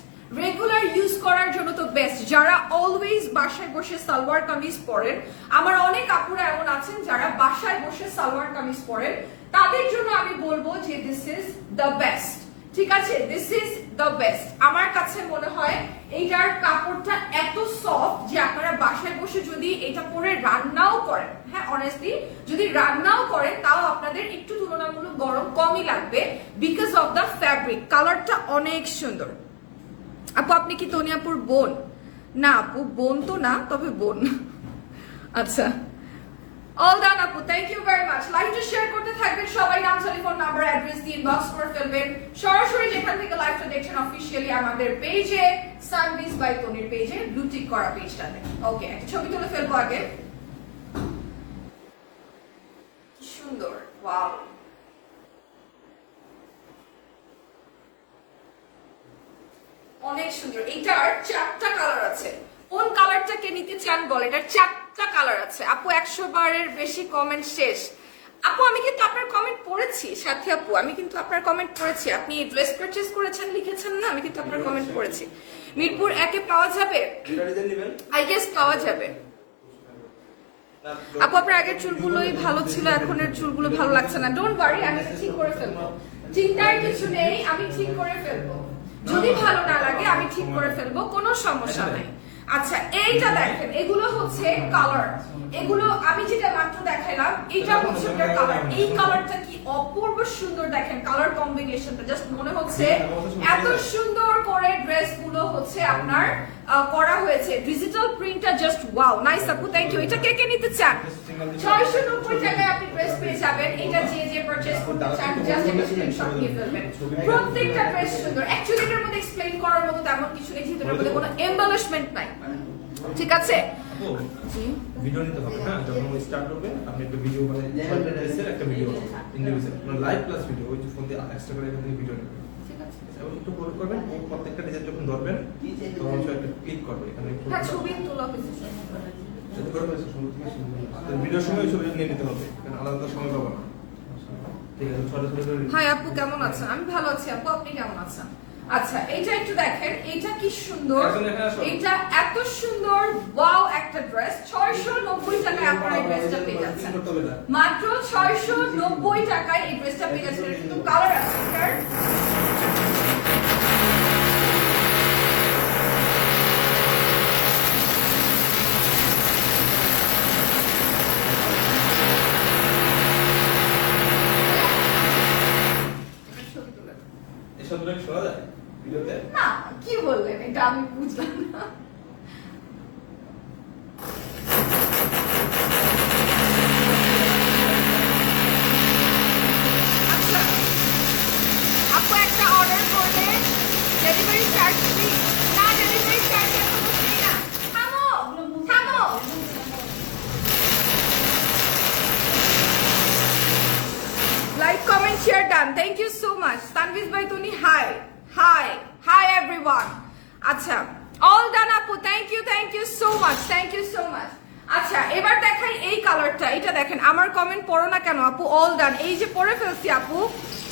রেগুলার ইউজ করার জন্য তো বেস্ট। যারা অলওয়েজ বাসায় বসে সালোয়ার কামিজ পরেন, আমার অনেক আপুরা এমন আছেন যারা বাসায় বসে সালোয়ার কামিজ পরেন, তাদের জন্য আমি বলবো যে দিস ইজ দ্য বেস্ট। ঠিক আছে, দিস ইজ দ্য বেস্ট। আমার কাছে মনে হয় এইটার কাপড়টা এত সফট যে আপনারা বাসায় বসে যদি এটা পরে রান্নাও করেন, হ্যাঁ অনেস্টলি যদি রান্নাও করেন তাও আপনাদের একটু তুলনামূলক গরম কমই লাগবে, বিকজ অফ দ্য ফ্যাব্রিক। কালারটা অনেক সুন্দর। আপু আপনি কি তনিয়াপুর বোন? না আপু, বোন তো না, তবে বোন। আচ্ছা, অল ডান আপু, থ্যাংক ইউ ভেরি মাচ। লাইভটা শেয়ার করতে থাকবেন সবাই, নাম, টেলিফোন নাম্বার, অ্যাড্রেস দিয়ে ইনবক্স করে ফেলবেন। সরাসরি যেখান থেকে লাইভটা দেখছেন অফিশিয়ালি আমাদের পেজে, সানবিজ বাই তনির পেজে, ব্লু টিক করা পেজটাতে। ওকে, একটা ছবি তুলে ফেলবো আগে। কি সুন্দর, ওয়াও। অনেক সুন্দর। এইটার 4টা কালার আছে। কোন কালারটা কে নিতে চান বলেন? এটার 4টা কালার আছে। আপু 100 বারের বেশি কমেন্ট শেষ। আপু আমি কিন্তু আপনার কমেন্ট পড়েছি, সাথী আপু আমি কিন্তু আপনার কমেন্ট পড়েছি। আপনি ড্রেস পারচেজ করেছেন লিখেছেন না, আমি কিন্তু আপনার কমেন্ট পড়েছি। মিরপুর 1-এ পাওয়া যাবে? আই গেস পাওয়া যাবে। আপু আপনার আগের চুলগুলোই ভালো ছিল, এখনের চুলগুলো ভালো লাগছে না। ডোন্ট ওয়ারি, আমি ঠিক করে ফেলবো, চিন্তার কিছু নেই, আমি ঠিক করে ফেলবো। যদি ভালো না লাগে আমি ঠিক করে ফেলবো, কোনো সমস্যা নাই। আচ্ছা, এইটা দেখেন, এগুলো হচ্ছে কালার, এগুলো আমি যেটা মাত্র দেখাইলাম এটা হচ্ছে এটার কালার। এই কালারটা কি অপূর্ব সুন্দর, দেখেন কালার কম্বিনেশনটা জাস্ট মনে হচ্ছে এত সুন্দর করে ড্রেস গুলো হচ্ছে আপনার করা হয়েছে। ডিজিটাল প্রিন্টটা জাস্ট ওয়াও, নাইস আপু, থ্যাংক ইউ। এটা কে কে নিতে চান? 690 টাকায় আপনি ড্রেস পেয়ে যাবেন। এটা যে পারচেজ করতে চান জাস্ট একটা স্ক্রিনশট নিয়ে ফেলবেন। প্রত্যেকটা ড্রেস সুন্দর। অ্যাকচুয়ালি এটার মধ্যে এক্সপ্লেইন করার মতো তেমন কিছু নেই, যেহেতু এর মধ্যে কোনো এমবালিশমেন্ট নাই। ঠিক আছে, ভিডিও নিতে হবে। হ্যাঁ, যখন স্টার্ট করবে আপনি একটা ভিডিও মানে ড্রেসের একটা ভিডিও ইন্ডিভিজুয়াল মানে লাইভ প্লাস ভিডিও, ওই ফোন দিয়ে এক্সট্রা করে এখান থেকে ভিডিও নেবেন। ঠিক আছে, এবং একটু ফলো করবেন। ও প্রত্যেকটা ডিজাইন যখন ধরবেন তখন সে একটা ক্লিক করবে এখানে, হ্যাঁ ছবি তোলা হয়েছে সেটা করে ফেলছে তো ভিডিওর সময় ছবি নিয়ে নিতে হবে, কারণ আলাদা সময় পাবো না। ঠিক আছে, ছোট ছোট করে। হাই আপু কেমন আছেন? আমি ভালো আছি আপু, আপনি কেমন আছেন? আচ্ছা, এইটা একটু দেখেন, এইটা কি সুন্দর, এইটা এত সুন্দর, ওয়াও একটা ড্রেস। 690 টাকায় আপনারা এই ড্রেসটা পেয়ে যাচ্ছেন, মাত্র 690 টাকায় এই ড্রেসটা পেয়ে যাচ্ছেন। কিন্তু কালার আছে এটার, না কি বললেন এটা আমি বুঝলাম না। চার্জ ফ্রি, না ডেলিভারি চার্জ এখনো ফ্রি না। থামো থামো। Like comment share done, thank you so much. Tanviz ভাই তুমি হাই হাই হাই এভরিওয়ান। আচ্ছা অল ডান আপু, thank you so much, thank you so much. আচ্ছা এবার দেখাই এই কালারটা, এটা দেখেন। আমার কমেন্ট পড়ো না কেন আপু? অল ডান, এই যে পড়ে ফেলছি আপু,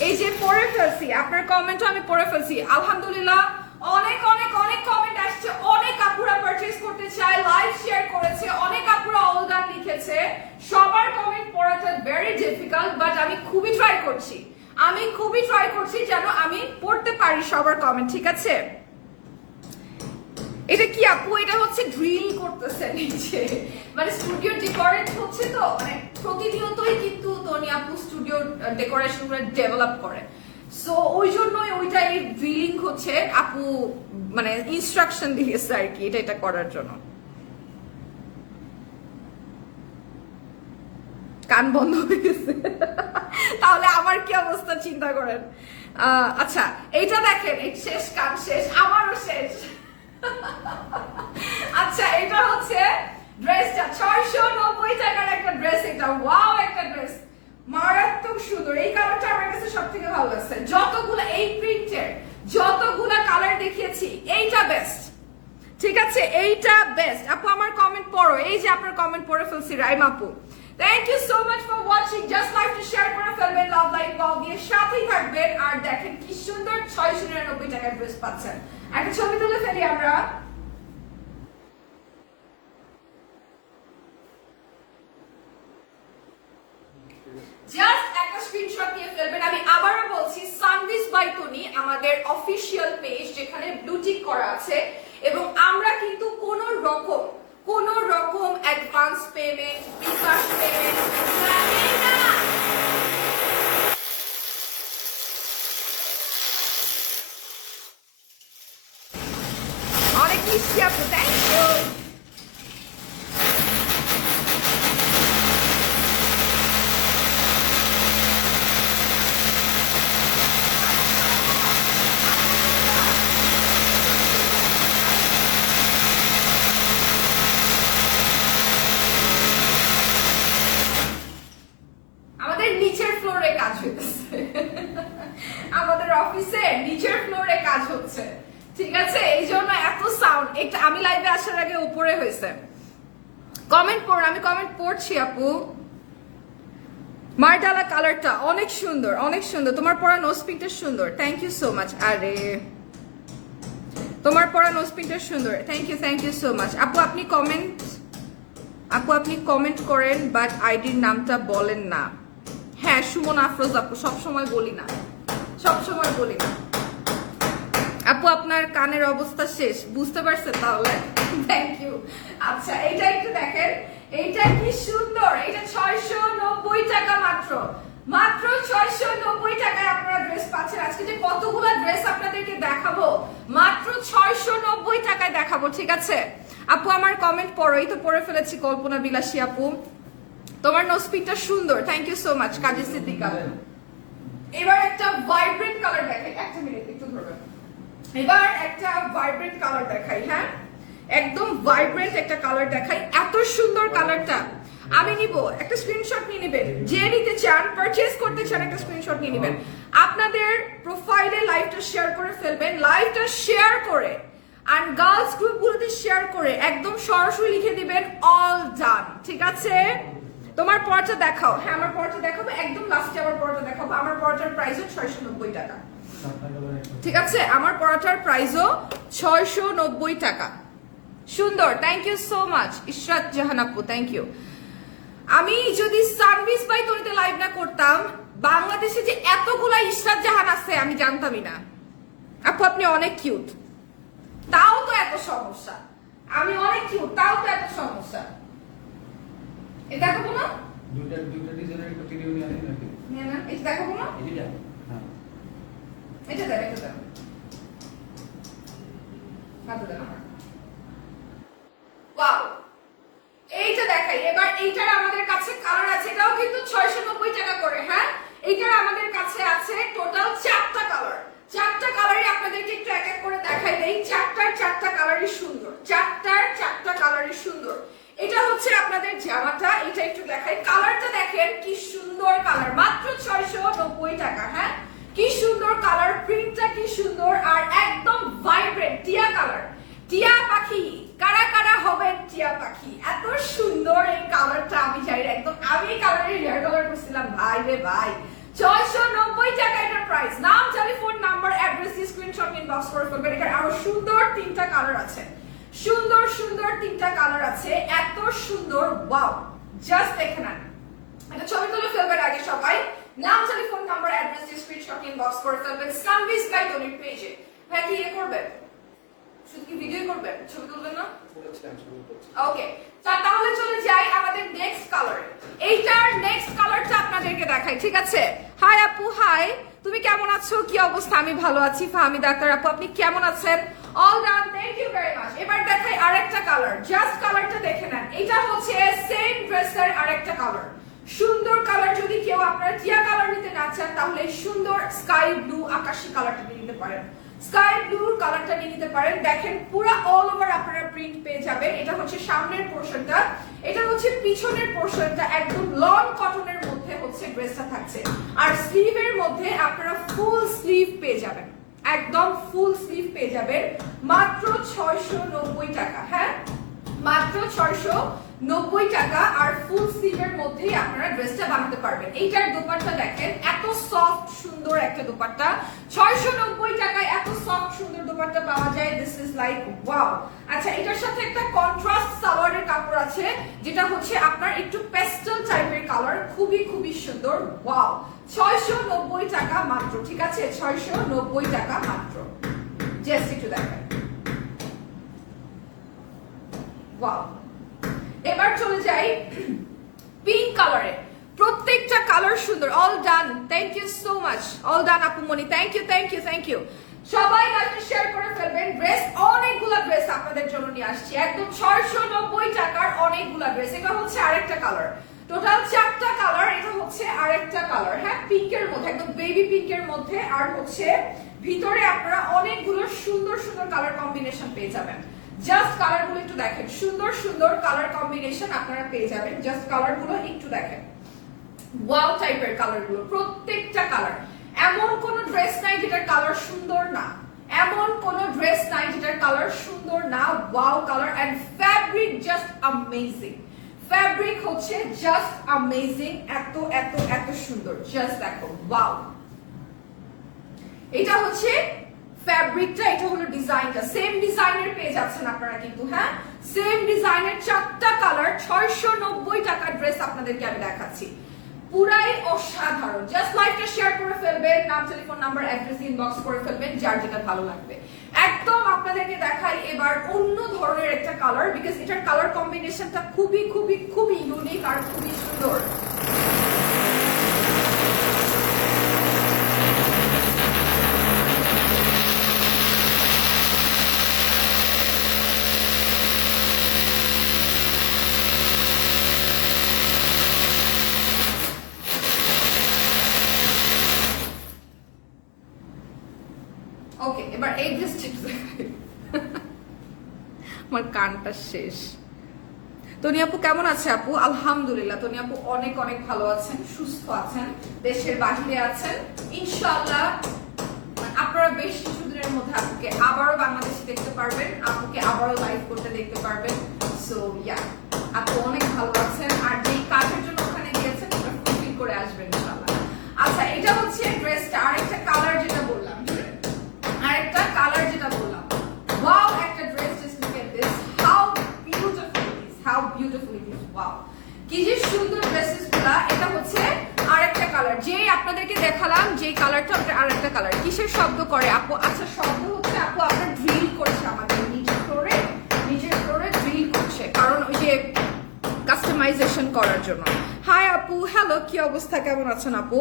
এই যে পড়ে ফেলছি, আপনার কমেন্টও আমি পড়ে ফেলছি। আলহামদুলিল্লাহ অনেক অনেক অনেক কমেন্ট আসছে, অনেক আপুরা পারচেজ করতে চায়, লাইভ শেয়ার করেছে, অনেক আপুরা অল ডান লিখেছে। সবার কমেন্ট পড়াটা ভেরি ডিফিকাল্ট, বাট আমি খুবই ট্রাই করছি যেন আমি পড়তে পারি সবার কমেন্ট, ঠিক আছে? এটা কি আপু? এটা হচ্ছে ড্রিল করতেছে নিচে, মানে স্টুডিও ডেকোরেট হচ্ছে তো, মানে প্রতিনিয়তই কিন্তু তনি আপু স্টুডিও ডেকোরেশন করে ডেভেলপ করে, সো ওই জন্যই ওইটা এই ড্রিলিং হচ্ছে। আপু মানে ইনস্ট্রাকশন দিয়েছে আর কি এটা করার জন্য। কান বন্ধ হয়ে গেছে তাহলে আমার কি অবস্থা চিন্তা করেন। আচ্ছা এইটা দেখেন, এই শেষ, কান শেষ, আমারও শেষ আচ্ছা এটা হচ্ছে ড্রেসটা, 690 টাকার একটা ড্রেস। এটা ওয়াও একটা ড্রেস, মারাত্মক সুন্দর। এই কালারটা আমার কাছে সবথেকে ভালো লাগছে। যতগুলো এই প্রিন্টের যতগুলো কালার দেখিয়েছি এইটা বেস্ট, ঠিক আছে? এইটা বেস্ট। আপু আমার কমেন্ট পড়ো, এই যে আপনার কমেন্ট পড়ে ফেলছি রাইম আপু। Thank you so much for watching. Just like to share করে ফেলবেন, লাভ লাইক বল দিয়ে সাথেই থাকবেন। আর দেখেন কি সুন্দর 699 টাকার ড্রেস পাচ্ছেন। একটা ছবি তুলে ফেলি আমরা। জাস্ট একটা স্ক্রিনশট নিয়ে ফেলবেন। আমি আবারও বলছি, সানভিজ বাই তনি আমাদের অফিশিয়াল পেজ, যেখানে ব্লু টিক করা আছে, এবং আমরা কিন্তু কোন রকম অ্যাডভান্স পেমেন্ট, বিকাশ পেমেন্ট জানি না। অনেক মিষ্টি আপু, থ্যাংক ইউ। নিচের ফ্লোরে কাজ হচ্ছে আমাদের অফিসে নিচের ফ্লোরে কাজ হচ্ছে, ঠিক আছে? এই জন্য এত সাউন্ড। একটা আমি লাইভে আসার আগে উপরে হয়েছে। কমেন্ট পড়ুন, আমি কমেন্ট পড়ছি আপু। মার্ডালা কালারটা অনেক সুন্দর, অনেক সুন্দর। তোমার পরা নোজ পিনটা সুন্দর, থ্যাংক ইউ সো মাচ। আরে তোমার পরা নোজ পিনটা সুন্দর, থ্যাংক ইউ সো মাচ। আপু আপনি কমেন্ট করেন বাট আইডির নামটা বলেন না। হ্যাঁ সুমন আফরোজ আপু, সবসময় বলি না। আপু আপনার কানের অবস্থা শেষ, বুঝতে পারছেন তাহলে? Thank you. আচ্ছা এইটা একটু দেখেন, এইটা কি সুন্দর। এটা 690 টাকা মাত্র, 690 টাকায় আপনারা ড্রেস পাচ্ছেন। আজকে যে কতগুলো ড্রেস আপনাদেরকে দেখাবো, মাত্র 690 টাকায় দেখাবো, ঠিক আছে? আপু আমার কমেন্ট পড়ো, এই তো পড়ে ফেলেছি। কল্পনা বিলাসী আপু তোমার নোজপিনটা সুন্দর, থ্যাংক ইউ সো মাচ। কাজী সিদ্দিকা। এবার একটা ভাইব্রেন্ট কালার দেখাই, একটা মিনিট একটু ধরবেন। এবার একটা ভাইব্রেন্ট কালার দেখাই, হ্যাঁ একদম ভাইব্রেন্ট একটা কালার দেখাই। এত সুন্দর কালারটা আমি নিব। একটা স্ক্রিনশট নিয়ে নেবেন, যে নিতে চান, পারচেজ করতে চান, একটা স্ক্রিনশট নিয়ে নেবেন। আপনাদের প্রোফাইলে লাইভটা শেয়ার করে ফেলবেন, লাইভটা শেয়ার করে আর গার্লস গ্রুপগুলোতে শেয়ার করে একদম সরাসরি লিখে দিবেন অল ডান, ঠিক আছে? তোমার পরটা দেখাও। হ্যাঁ আমার পরটা দেখাবো, একদম লাস্টে আমার পরটা দেখাবো। আমার পরটার প্রাইসও 690 টাকা, ঠিক আছে? আমার পরটার প্রাইসও 690 টাকা। সুন্দর, thank you so much. Ishrat Jahan আপু, থ্যাংক ইউ। আমি যদি সানভিজ বাই তনিতে লাইভ না করতাম, বাংলাদেশে যে এতগুলা ইশরাত জাহান আছে আমি জানতামই না। আপু আপনি অনেক কিউট, তাও তো এত সমস্যা। আমি অনেক কিউট, তাও তো এত সমস্যা। এটা দেখাবো না? দুইটা ডিজাইনের একটা ভিডিও নিয়ে আসি নাকি? না এটা দেখাবো না? এটা হ্যাঁ এটা দেন হাতে দেন আমার। ওয়াও, এইটা দেখাই। এবার এইটার আমাদের কাছে কালার আছে, এটাও কিন্তু 690 টাকা করে। হ্যাঁ এইটার আমাদের কাছে আছে টোটাল 4টা কালার। 4টা কালারই আপনাদেরকে একটু এক এক করে দেখাই দেই। কালারটা দেখেন কি সুন্দর কালার, মাত্র 690 টাকা। হ্যাঁ, কি সুন্দর কালার, প্রিন্টটা কি সুন্দর, আর একদম ভাইব্রেন্ট টিয়া কালার। টিয়া পাখি কারা কারা হবেন টিয়া পাখি, এত সুন্দর এই কালারটা। আমি চাই একদম, আমি এই কালারের হেয়ার কালার করছিলাম ভাই রে ভাই। 690 টাকা এটার প্রাইস। নাম, টেলিফোন নাম্বার, অ্যাড্রেস দিয়ে স্ক্রিনশট ইনবক্স করে ফেলবেন। এখানে আরো সুন্দর তিনটা কালার আছে, সুন্দর সুন্দর তিনটা কালার আছে, এত সুন্দর, ওয়াও। জাস্ট দেখে নেন, এটা ছবি তুলে ফেলবেন আগে সবাই। নাম, টেলিফোন নাম্বার, অ্যাড্রেস দিয়ে স্ক্রিনশট ইনবক্স করে ফেলবেন সানভিজ বাই তনির পেজে। ভাই কি ইয়ে করবেন, শুধু কি ভিডিও করবেন, ছবি তুলবেন না? ওকে, তাহলে চলে যাই আমাদের নেক্সট কালার। এইটার নেক্সট কালারটা আপনাদেরকে দেখাই, ঠিক আছে? হাই আপু, হাই, তুমি কেমন আছো, কি অবস্থা? আমি ভালো আছি। ফাহমিদা আক্তার আপু, আপনি কেমন আছেন? All done, thank you very much. এবার দেখাই আরেকটা কালার, জাস্ট কালারটা দেখে নেন। এটা হচ্ছে সেম ড্রেসের আরেকটা কালার, সুন্দর কালার। যদি কেউ আপনারা টিয়া কালার নিতে না চান, তাহলে সুন্দর স্কাই ব্লু আকাশী কালারটা নিতে পারেন, স্কাই ব্লুর কালারটা নিতে পারেন। দেখেন পুরো অল ওভার আপনারা প্রিন্ট পেয়ে যাবেন। এটা হচ্ছে সামনের পোরশনটা, এটা হচ্ছে পিছনের পোরশনটা, একদম লং কটনের মধ্যে হচ্ছে ড্রেসটা থাকছে। আর স্লিভের মধ্যে আপনারা ফুল স্লিভ পেয়ে যাবেন, একদম ফুল স্লিভ পেয়ে যাবেন মাত্র 690 টাকা। হ্যাঁ, মাত্র 690 টাকা। আর ফুল স্লিভের মধ্যেই আপনারা ড্রেসটা বানাতে পারবেন। এইটার দোপাট্টা দেখেন, এত সফট সুন্দর একটা দোপাট্টা। 690 টাকায় এত সফট সুন্দর দোপাট্টা পাওয়া যায়, দিস ইজ লাইক ওয়াও। আচ্ছা, এটার সাথে একটা কন্ট্রাস্ট সালোয়ারের কাপড় আছে, যেটা হচ্ছে আপনার একটু পেস্টেল টাইপের কালার, খুবই খুবই সুন্দর, ওয়াও। 690 টাকা মাত্র, ঠিক আছে? 690 টাকা মাত্র। জাস্ট একটু দেখেন, ওয়াও। এবার চলে যাই পিঙ্ক কালারে। প্রত্যেকটা কালার সুন্দর। All done, thank you so much. All done আপু মনি, thank you thank you thank you. সবাই লাইভটা শেয়ার করে ফেলবেন। ড্রেস, অনেকগুলা ড্রেস আপনাদের জন্য নিয়ে আসছি, একদম 690 টাকার অনেকগুলা ড্রেস। এটা হচ্ছে আরেকটা কালার, টোটাল 4টা কালার। এটা হচ্ছে আরেকটা কালার, হ্যাঁ, পিঙ্কের মধ্যে, একদম বেবি পিঙ্কের মধ্যে। আর হচ্ছে ভিতরে আপনারা অনেকগুলো সুন্দর সুন্দর কালার কম্বিনেশন পেয়ে যাবেন। জাস্ট কালারগুলো একটু দেখেন, সুন্দর সুন্দর কালার কম্বিনেশন আপনারা পেয়ে যাবেন। জাস্ট কালারগুলো একটু দেখেন, ওয়াও টাইপের কালারগুলো, প্রত্যেকটা কালার। এমন কোন ড্রেস নাই যেটার কালার সুন্দর না, এমন কোন ড্রেস নাই যেটার কালার সুন্দর না। Wow colour, and fabric just amazing. Fabric হচ্ছে জাস্ট অ্যামেজিং, এত এত এত সুন্দর। জাস্ট দেখো, ওয়াও। এটা হচ্ছে ফ্যাব্রিকটা, এটা হলো ডিজাইনটা, সেম ডিজাইনের পেয়ে যাচ্ছেন আপনারা কিন্তু। হ্যাঁ, সেম ডিজাইনের 4টা কালার, 690 টাকার ড্রেস আপনাদেরকে আমি দেখাচ্ছি, পুরাই অসাধারণ। জাস্ট লাইভটা শেয়ার করে ফেলবেন, নাম, টেলিফোন নাম্বার, অ্যাড্রেস ইনবক্স করে ফেলবেন, যার যেটা ভালো লাগবে। একদম আপনাদেরকে দেখাই এবার অন্য ধরনের একটা কালার, বিকজ এটার কালার কম্বিনেশনটা খুবই খুবই খুবই ইউনিক আর খুবই সুন্দর। ওকে, এবার এই ড্রেসটা দেখাই। আমার কানটা শেষ। তনি আপু কেমন আছে আপু? আলহামদুলিল্লাহ, তনি আপু অনেক অনেক ভালো আছেন, সুস্থ আছেন, দেশের বাহিরে আছেন। ইনশাআল্লাহ আপনারা বেশ কিছুদিনের মধ্যে আপুকে আবারও বাংলাদেশে দেখতে পারবেন, আপুকে আবারও লাইভ করতে দেখতে পারবেন। সো ইয়া, আপু অনেক ভালো আছেন, আর যেই কাজের জন্য ওখানে গিয়েছেন ওটা ফুলফিল করে আসবেন ইনশাআল্লাহ। আচ্ছা, এটা হচ্ছে ড্রেসটা, আরেকটা কালার যেটা বললাম, আরেকটা কালার যেটা বললাম, ওয়াও একটা dress. Just look at this, how beautiful it is, how beautiful it is, wow, কি যে সুন্দর ড্রেসেসগুলা। এটা হচ্ছে আরেকটা কালার, যে আপনাদেরকে দেখালাম যে কালারটা, ওটা আরেকটা কালার। কিসের শব্দ করে আপু? আচ্ছা, শব্দ হচ্ছে আপু আপনার ড্রিল করছে, আমাদের নিচের ফ্লোরে ড্রিল করছে, কারণ ওই যে কাস্টমাইজেশন করার জন্য। হাই আপু, হ্যালো, কি অবস্থা, কেমন আছেন আপু?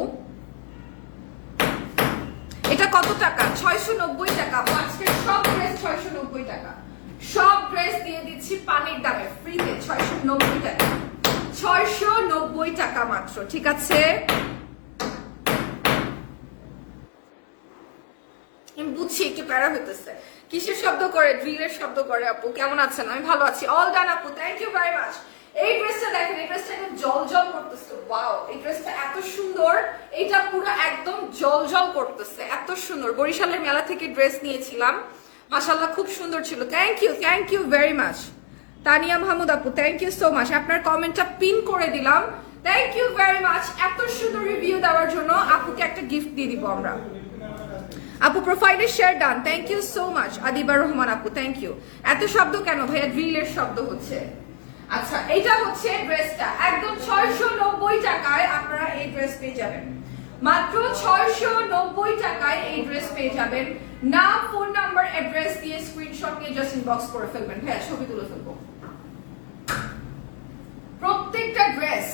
এটা কত টাকা? 690 টাকা। আজকের সব ড্রেস 690 টাকা, সব ড্রেস দিয়ে দিচ্ছি পানির দামে, ফ্রিতে 690 টাকা, 690 টাকা মাত্র, ঠিক আছে? আমি বুঝছি একটু প্যারা হইতেছে। কিসের শব্দ করে? ড্রিলের শব্দ করে। আপু কেমন আছেন? আমি ভালো আছি। অল ডান আপু, থ্যাংক ইউ ভেরি মাচ। এই ড্রেসটা দেখেন, এই ড্রেসটা একদম জলজল করতেছে। ওয়াও, এই ড্রেসটা এত সুন্দর, এটা পুরো একদম জলজল করতেছে, এত সুন্দর। বরিশালের মেলা থেকে ড্রেস নিয়েছিলাম, মাশাআল্লাহ খুব সুন্দর ছিল। Thank you very much Tania Mahmud আপু, থ্যাংক ইউ সো মাচ। আপনার কমেন্টটা পিন করে দিলাম, থ্যাংক ইউ ভেরি মাচ এত সুন্দর রিভিউ দেওয়ার জন্য। আপুকে একটা গিফট দিয়ে দিব আমরা। আপু প্রোফাইলে share done, thank you so much. Adiba Rahman আপু, থ্যাংক ইউ। এত শব্দ কেন ভাইয়া? ড্রিলের শব্দ হচ্ছে। আচ্ছা, এটা হচ্ছে ড্রেসটা একদম 690 টাকায় আপনারা এই ড্রেস পেয়ে যাবেন, মাত্র 690 টাকায় এই ড্রেস পেয়ে যাবেন। নাম, ফোন নাম্বার, অ্যাড্রেস দিয়ে স্ক্রিনশট নিয়ে জাস্ট ইনবক্স করে ফেলবেন। হ্যাঁ, ছবি তুলে ফেলবো প্রত্যেকটা ড্রেস।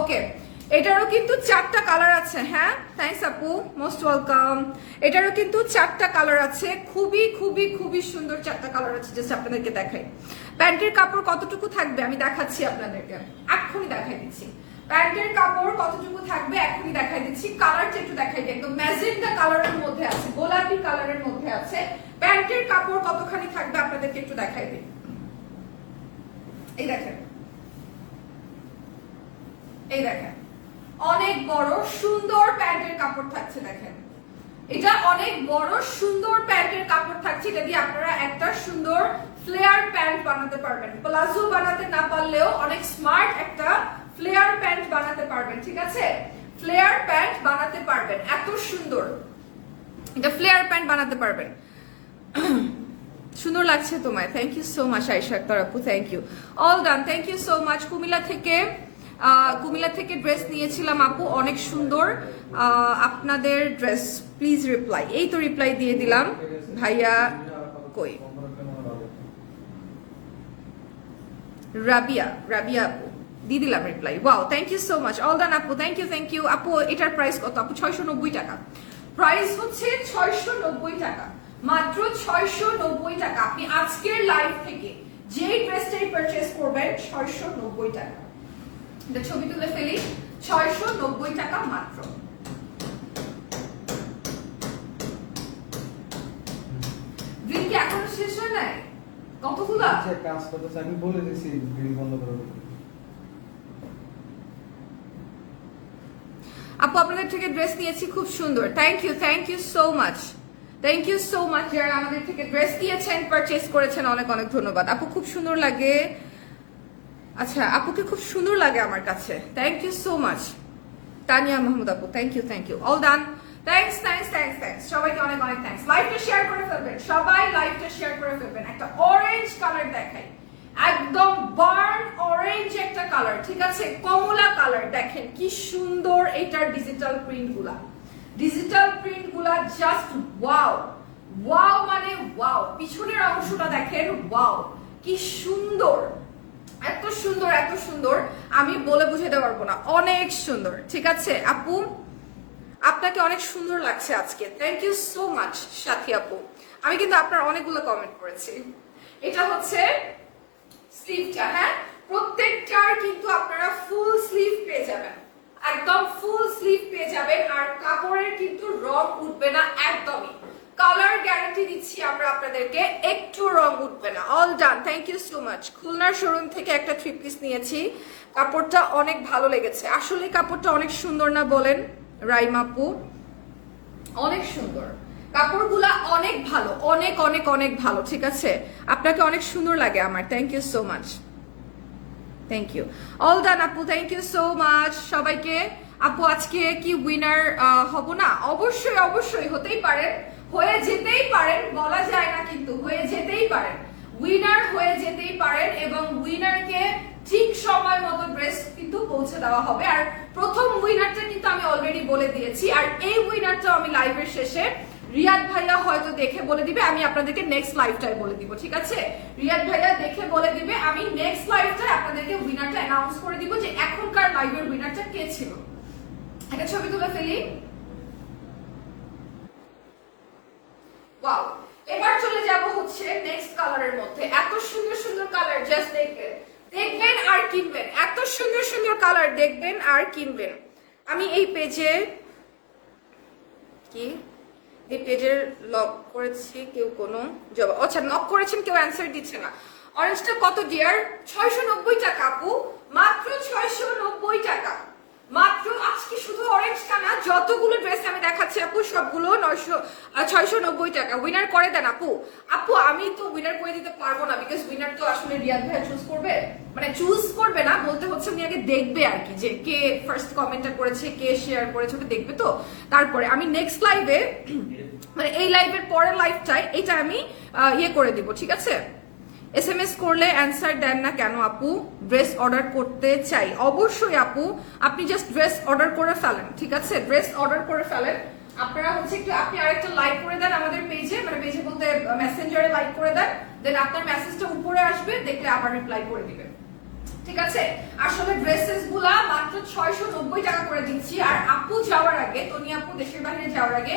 ওকে, এটারও কিন্তু 4টা কালার আছে। হ্যাঁ, থ্যাঙ্কস আপু, মোস্ট ওয়েলকাম। এটারও কিন্তু 4টা কালার আছে, খুবই খুবই খুবই সুন্দর 4টা কালার আছে। জাস্ট আপনাদেরকে দেখাই প্যান্টের কাপড় কতটুকু থাকবে, আমি দেখাচ্ছি আপনাদেরকে, এক্ষুনি দেখাই দিচ্ছি। প্যান্টের কাপড় কতটুকু থাকবে এক্ষুনি দেখাই দিচ্ছি। কালারটা একটু দেখাই দিই, একদম ম্যাজেন্টা কালারের মধ্যে আছে, গোলাপি কালারের মধ্যে আছে। প্যান্টের কাপড় কতখানি থাকবে আপনাদেরকে একটু দেখাই দিই। এই দেখেন, এই দেখেন, অনেক বড় সুন্দর প্যান্টের কাপড় থাকছে। দেখেন, এটা অনেক বড় সুন্দর প্যান্টের কাপড় থাকছে। এটা দিয়ে আপনারা একটা সুন্দর ফ্লেয়ার প্যান্ট বানাতে পারবেন। প্লাজো বানাতে না পারলেও অনেক স্মার্ট একটা ফ্লেয়ার প্যান্ট বানাতে পারবেন। ঠিক আছে, ফ্লেয়ার প্যান্ট বানাতে পারবেন, এত সুন্দর এটা ফ্লেয়ার প্যান্ট বানাতে পারবেন। সুন্দর লাগছে তোমায়, thank you so much Ayesha Akter আপু, thank you. All done, thank you so much. Cumilla থেকে ড্রেস নিয়েছিলাম আপু, অনেক সুন্দর আপনাদের ড্রেস, প্লিজ রিপ্লাই। এই তো রিপ্লাই দিয়ে দিলাম ভাইয়া। কই রাবিয়া আপু, দিয়ে দিলাম reply. Wow, thank you so much. All done আপু, থ্যাংক ইউ আপু। এটার প্রাইস কত আপু? 690 টাকা। প্রাইস হচ্ছে 690 টাকা, মাত্র 690 টাকা। আপনি আজকের লাইভ থেকে যেই ড্রেসটাই পারচেজ করবেন 690 টাকা। এটা ছবি তুলে ফেলি, 690 টাকা মাত্র। ড্রিল কি এখনো শেষ হয় নাই? কতগুলা কাজ করতেছে, আমি বলে দিছি গ্রিল বন্ধ করে দেবো। আপু আপনাদের থেকে ড্রেস নিয়েছি, খুব সুন্দর। Thank you so much. Thank you so much যারা আমাদের থেকে ড্রেস নিয়েছেন, পারচেজ করেছেন, অনেক অনেক ধন্যবাদ আপু। খুব সুন্দর লাগে। আচ্ছা, আপুকে খুব সুন্দর লাগে আমার কাছে। Thank you so much Tania Mahmud আপু, thank you. All done, thanks. সবাইকে অনেক অনেক থ্যাঙ্কস। লাইভটা শেয়ার করে ফেলবেন সবাই, লাইভটা শেয়ার করে ফেলবেন। একটা অরেঞ্জ কালার দেখাই, একদম বার্ন অরেঞ্জ একটা কালার, ঠিক আছে, কমলা কালার। দেখেন কি সুন্দর এটার ডিজিটাল প্রিন্ট গুলা জাস্ট ওয়াও মানে ওয়াও। পিছনের অংশটা দেখেন, ওয়াও কি সুন্দর, এত সুন্দর আমি বলে বুঝাতে পারবো না, অনেক সুন্দর। ঠিক আছে আপু, আপনাকে অনেক সুন্দর লাগছে আজকে, থ্যাংক ইউ সো মাচ সাথী আপু। আমি কিন্তু আপনার অনেকগুলো কমেন্ট করেছি। এটা হচ্ছে স্লিভটা, হ্যাঁ, প্রত্যেকটার কিন্তু আপনারা ফুল স্লিভ পেয়ে যাবেন, একদম ফুল স্লিভ পেয়ে যাবেন। আর কাপড়ের কিন্তু রং উঠবে না একদমই, কালার গ্যারান্টি দিচ্ছি আমরা আপনাদেরকে, একটু রং উঠবে না। All done, thank you so much. খুলনার শোরুম থেকে একটা 3 পিস নিয়েছি, কাপড়টা অনেক ভালো লেগেছে। আসলে কাপড়টা অনেক সুন্দর না বলেন রাইমাপু? অনেক সুন্দর কাপড়গুলা, অনেক ভালো, অনেক ভালো। ঠিক আছে, আপনাকে অনেক সুন্দর লাগে আমার, thank you so much. Thank you. All done আপু, থ্যাংক ইউ সো মাচ সবাইকে। আপু আজকে কি উইনার হব না? অবশ্যই হতেই পারেন, হয়ে যেতেই পারেন, বলা যায় না কিন্তু হয়ে যেতেই পারেন, উইনার হয়ে যেতেই পারেন। এবং উইনারকে ঠিক সময় মতো ড্রেস কিন্তু পৌঁছে দেওয়া হবে। আর প্রথম উইনারটা কিন্তু আমি অলরেডি বলে দিয়েছি, আর এই উইনারটা আমি লাইভের শেষে রিয়াদ ভাইয়া হয়তো দেখে বলে দিবে, আমি আপনাদেরকে নেক্সট লাইভটাই বলে দিব। ঠিক আছে, রিয়াদ ভাইয়া দেখে বলে দিবে, আমি নেক্সট লাইভটাই আপনাদেরকে উইনারটা অ্যানাউন্স করে দিব যে এখনকার লাইভের উইনারটা কে ছিল। একটা ছবি তুলে ফেলি। ওয়াও, এবার চলে যাব হচ্ছে নেক্সট কালারের মধ্যে। এত সুন্দর সুন্দর কালার, জাস্ট দেখবেন দেখবেন আর কিনবেন। এত সুন্দর সুন্দর কালার দেখবেন আর কিনবেন। আমি এই পেজে কি এই পেজের লক করেছি, কেউ কোনো জবাব, আচ্ছা লক করেছেন, কেউ অ্যান্সার দিচ্ছে না। অরেঞ্জটা কত ডিয়ার? 690 টাকা আপু, মাত্র 690 টাকা মাত্র। আজকে শুধু অরেঞ্জটা না, যতগুলো ড্রেস আমি দেখাচ্ছি আপু সবগুলো 690 টাকা। উইনার করে দেন আপু। আপু আমি তো উইনার করে দিতে পারবো না, বিকজ উইনার তো আসলে রিয়াদ ভাই চুজ করবে, মানে চুজ করবে না বলতে হচ্ছে উনি আগে দেখবে আর কি, যে কে ফার্স্ট কমেন্টটা করেছে, কে শেয়ার করেছে, ওটা দেখবে। তো তারপরে আমি নেক্সট লাইভে, মানে এই লাইভের পরের লাইভটাই এটা আমি ইয়ে করে দিব, ঠিক আছে? SMS করলে অ্যান্সার দেন না কেন আপু? ড্রেস অর্ডার করতে চাই। অবশ্যই আপু, আপনি জাস্ট ড্রেস অর্ডার করে ফেলেন, ঠিক আছে? ড্রেস অর্ডার করে ফেলেন। আপনারা হচ্ছে একটু, আপনি আরেকটা লাইক করে দেন আমাদের পেজে, মানে পেজে বলতে মেসেঞ্জারে লাইক করে দেন, দেন আপনার মেসেজটা উপরে আসবে, দেখলে আবার রিপ্লাই করে দিবেন, ঠিক আছে? আসলে ড্রেসেস গুলা মাত্র 690 টাকা করে দিচ্ছি। আর আপু যাওয়ার আগে, তনি আপু দেশের বাইরে যাওয়ার আগে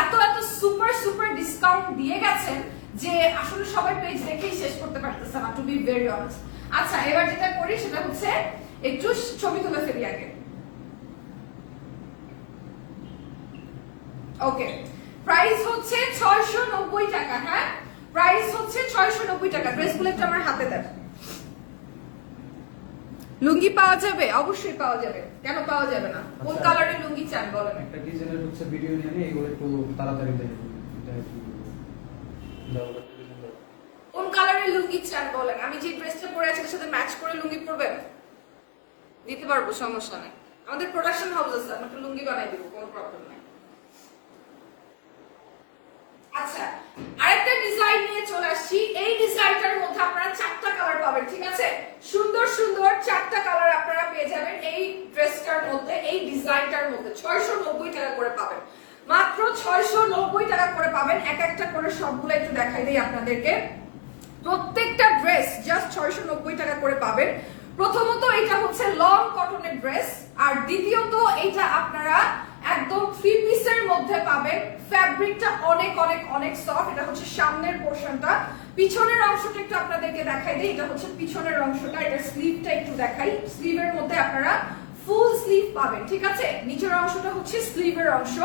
এত এত সুপার সুপার ডিসকাউন্ট দিয়ে গেছেন যে আসলে সবাই পেজ দেখেই শেষ করতে পারতেছে না, টু বি ভেরি অনেস্ট। আচ্ছা, এবার যেটা করি সেটা হচ্ছে একটু ছবি তুলে ফেলি আগে। ওকে, প্রাইস হচ্ছে 690 টাকা। হ্যাঁ, প্রাইস হচ্ছে 690 টাকা। ড্রেসগুলো একটু আমার হাতে দেন। লুঙ্গি পাওয়া যাবে? অবশ্যই পাওয়া যাবে, কেন পাওয়া যাবে না? কোন কালারের লুঙ্গি চান বলেন? একটা ডিজাইনের হচ্ছে ভিডিও নিয়ে নিই, এগুলো একটু তাড়াতাড়ি দেয়। কোন কালারের লুঙ্গি চান বলেন? আমি যে ড্রেসটা পরে আছি তার সাথে ম্যাচ করে লুঙ্গি পরবেন, দিতে পারবো, সমস্যা নেই। আমাদের প্রোডাকশন হাউস আছে, আমরা একটু লুঙ্গি বানাই দিব, কোনো প্রবলেম নাই। আচ্ছা, আরেকটা ডিজাইন নিয়ে চলে আসছি। এই ডিজাইনটার মধ্যে আপনারা 4টা কালার পাবেন, ঠিক আছে? সুন্দর সুন্দর 4টা কালার আপনারা পেয়ে যাবেন এই ড্রেসটার মধ্যে, এই ডিজাইনটার মধ্যে। 690 টাকা করে পাবেন, মাত্র 690 টাকা করে পাবেন। এক একটা করে সবগুলো একটু দেখাই দেই আপনাদেরকে। প্রত্যেকটা ড্রেস জাস্ট 690 টাকা করে পাবেন। প্রথমত এটা হচ্ছে লং কটনের ড্রেস, আর দ্বিতীয়ত এটা আপনারা একদম 3 পিসের মধ্যে পাবেন। ফ্যাব্রিকটা অনেক অনেক অনেক সফট। এটা হচ্ছে সামনের পোরশনটা। পিছনের অংশটা একটু আপনাদেরকে দেখাই দিই। এটা হচ্ছে পিছনের অংশটা, এটা স্লিভটা একটু দেখাই। স্লিভের মধ্যে আপনারা ফুল স্লিভ পাবেন, ঠিক আছে? নিচের অংশটা হচ্ছে স্লিভের অংশ,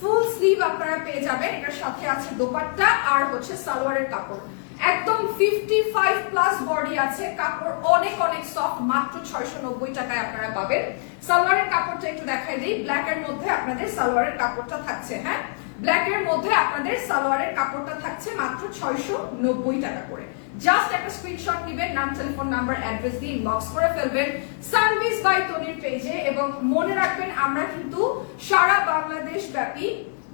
ফুল স্লিভ আপনারা পেয়ে যাবেন। এটার সাথে আছে দোপাট্টা আর হচ্ছে সালোয়ারের কাপড়। একদম 55 প্লাস বডি আছে, কাপড় অনেক অনেক সফট। মাত্র 690 টাকায় আপনারা পাবেন। সালোয়ারের কাপড়টা একটু দেখাই দিই। ব্ল্যাক এর মধ্যে আপনাদের সালোয়ারের কাপড়টা থাকছে। হ্যাঁ, ব্ল্যাক এর মধ্যে আপনাদের সালোয়ারের কাপড়টা থাকছে মাত্র 690 টাকা করে। জাস্ট একটা স্ক্রিনশট নেবেন, নাম, টেলিফোন নাম্বার, অ্যাড্রেস দিয়ে ইনবক্স করে ফেলবেন সানভিজ বাই তনির পেজে। এবং মনে রাখবেন, আমরা কিন্তু সারা বাংলাদেশ ব্যাপী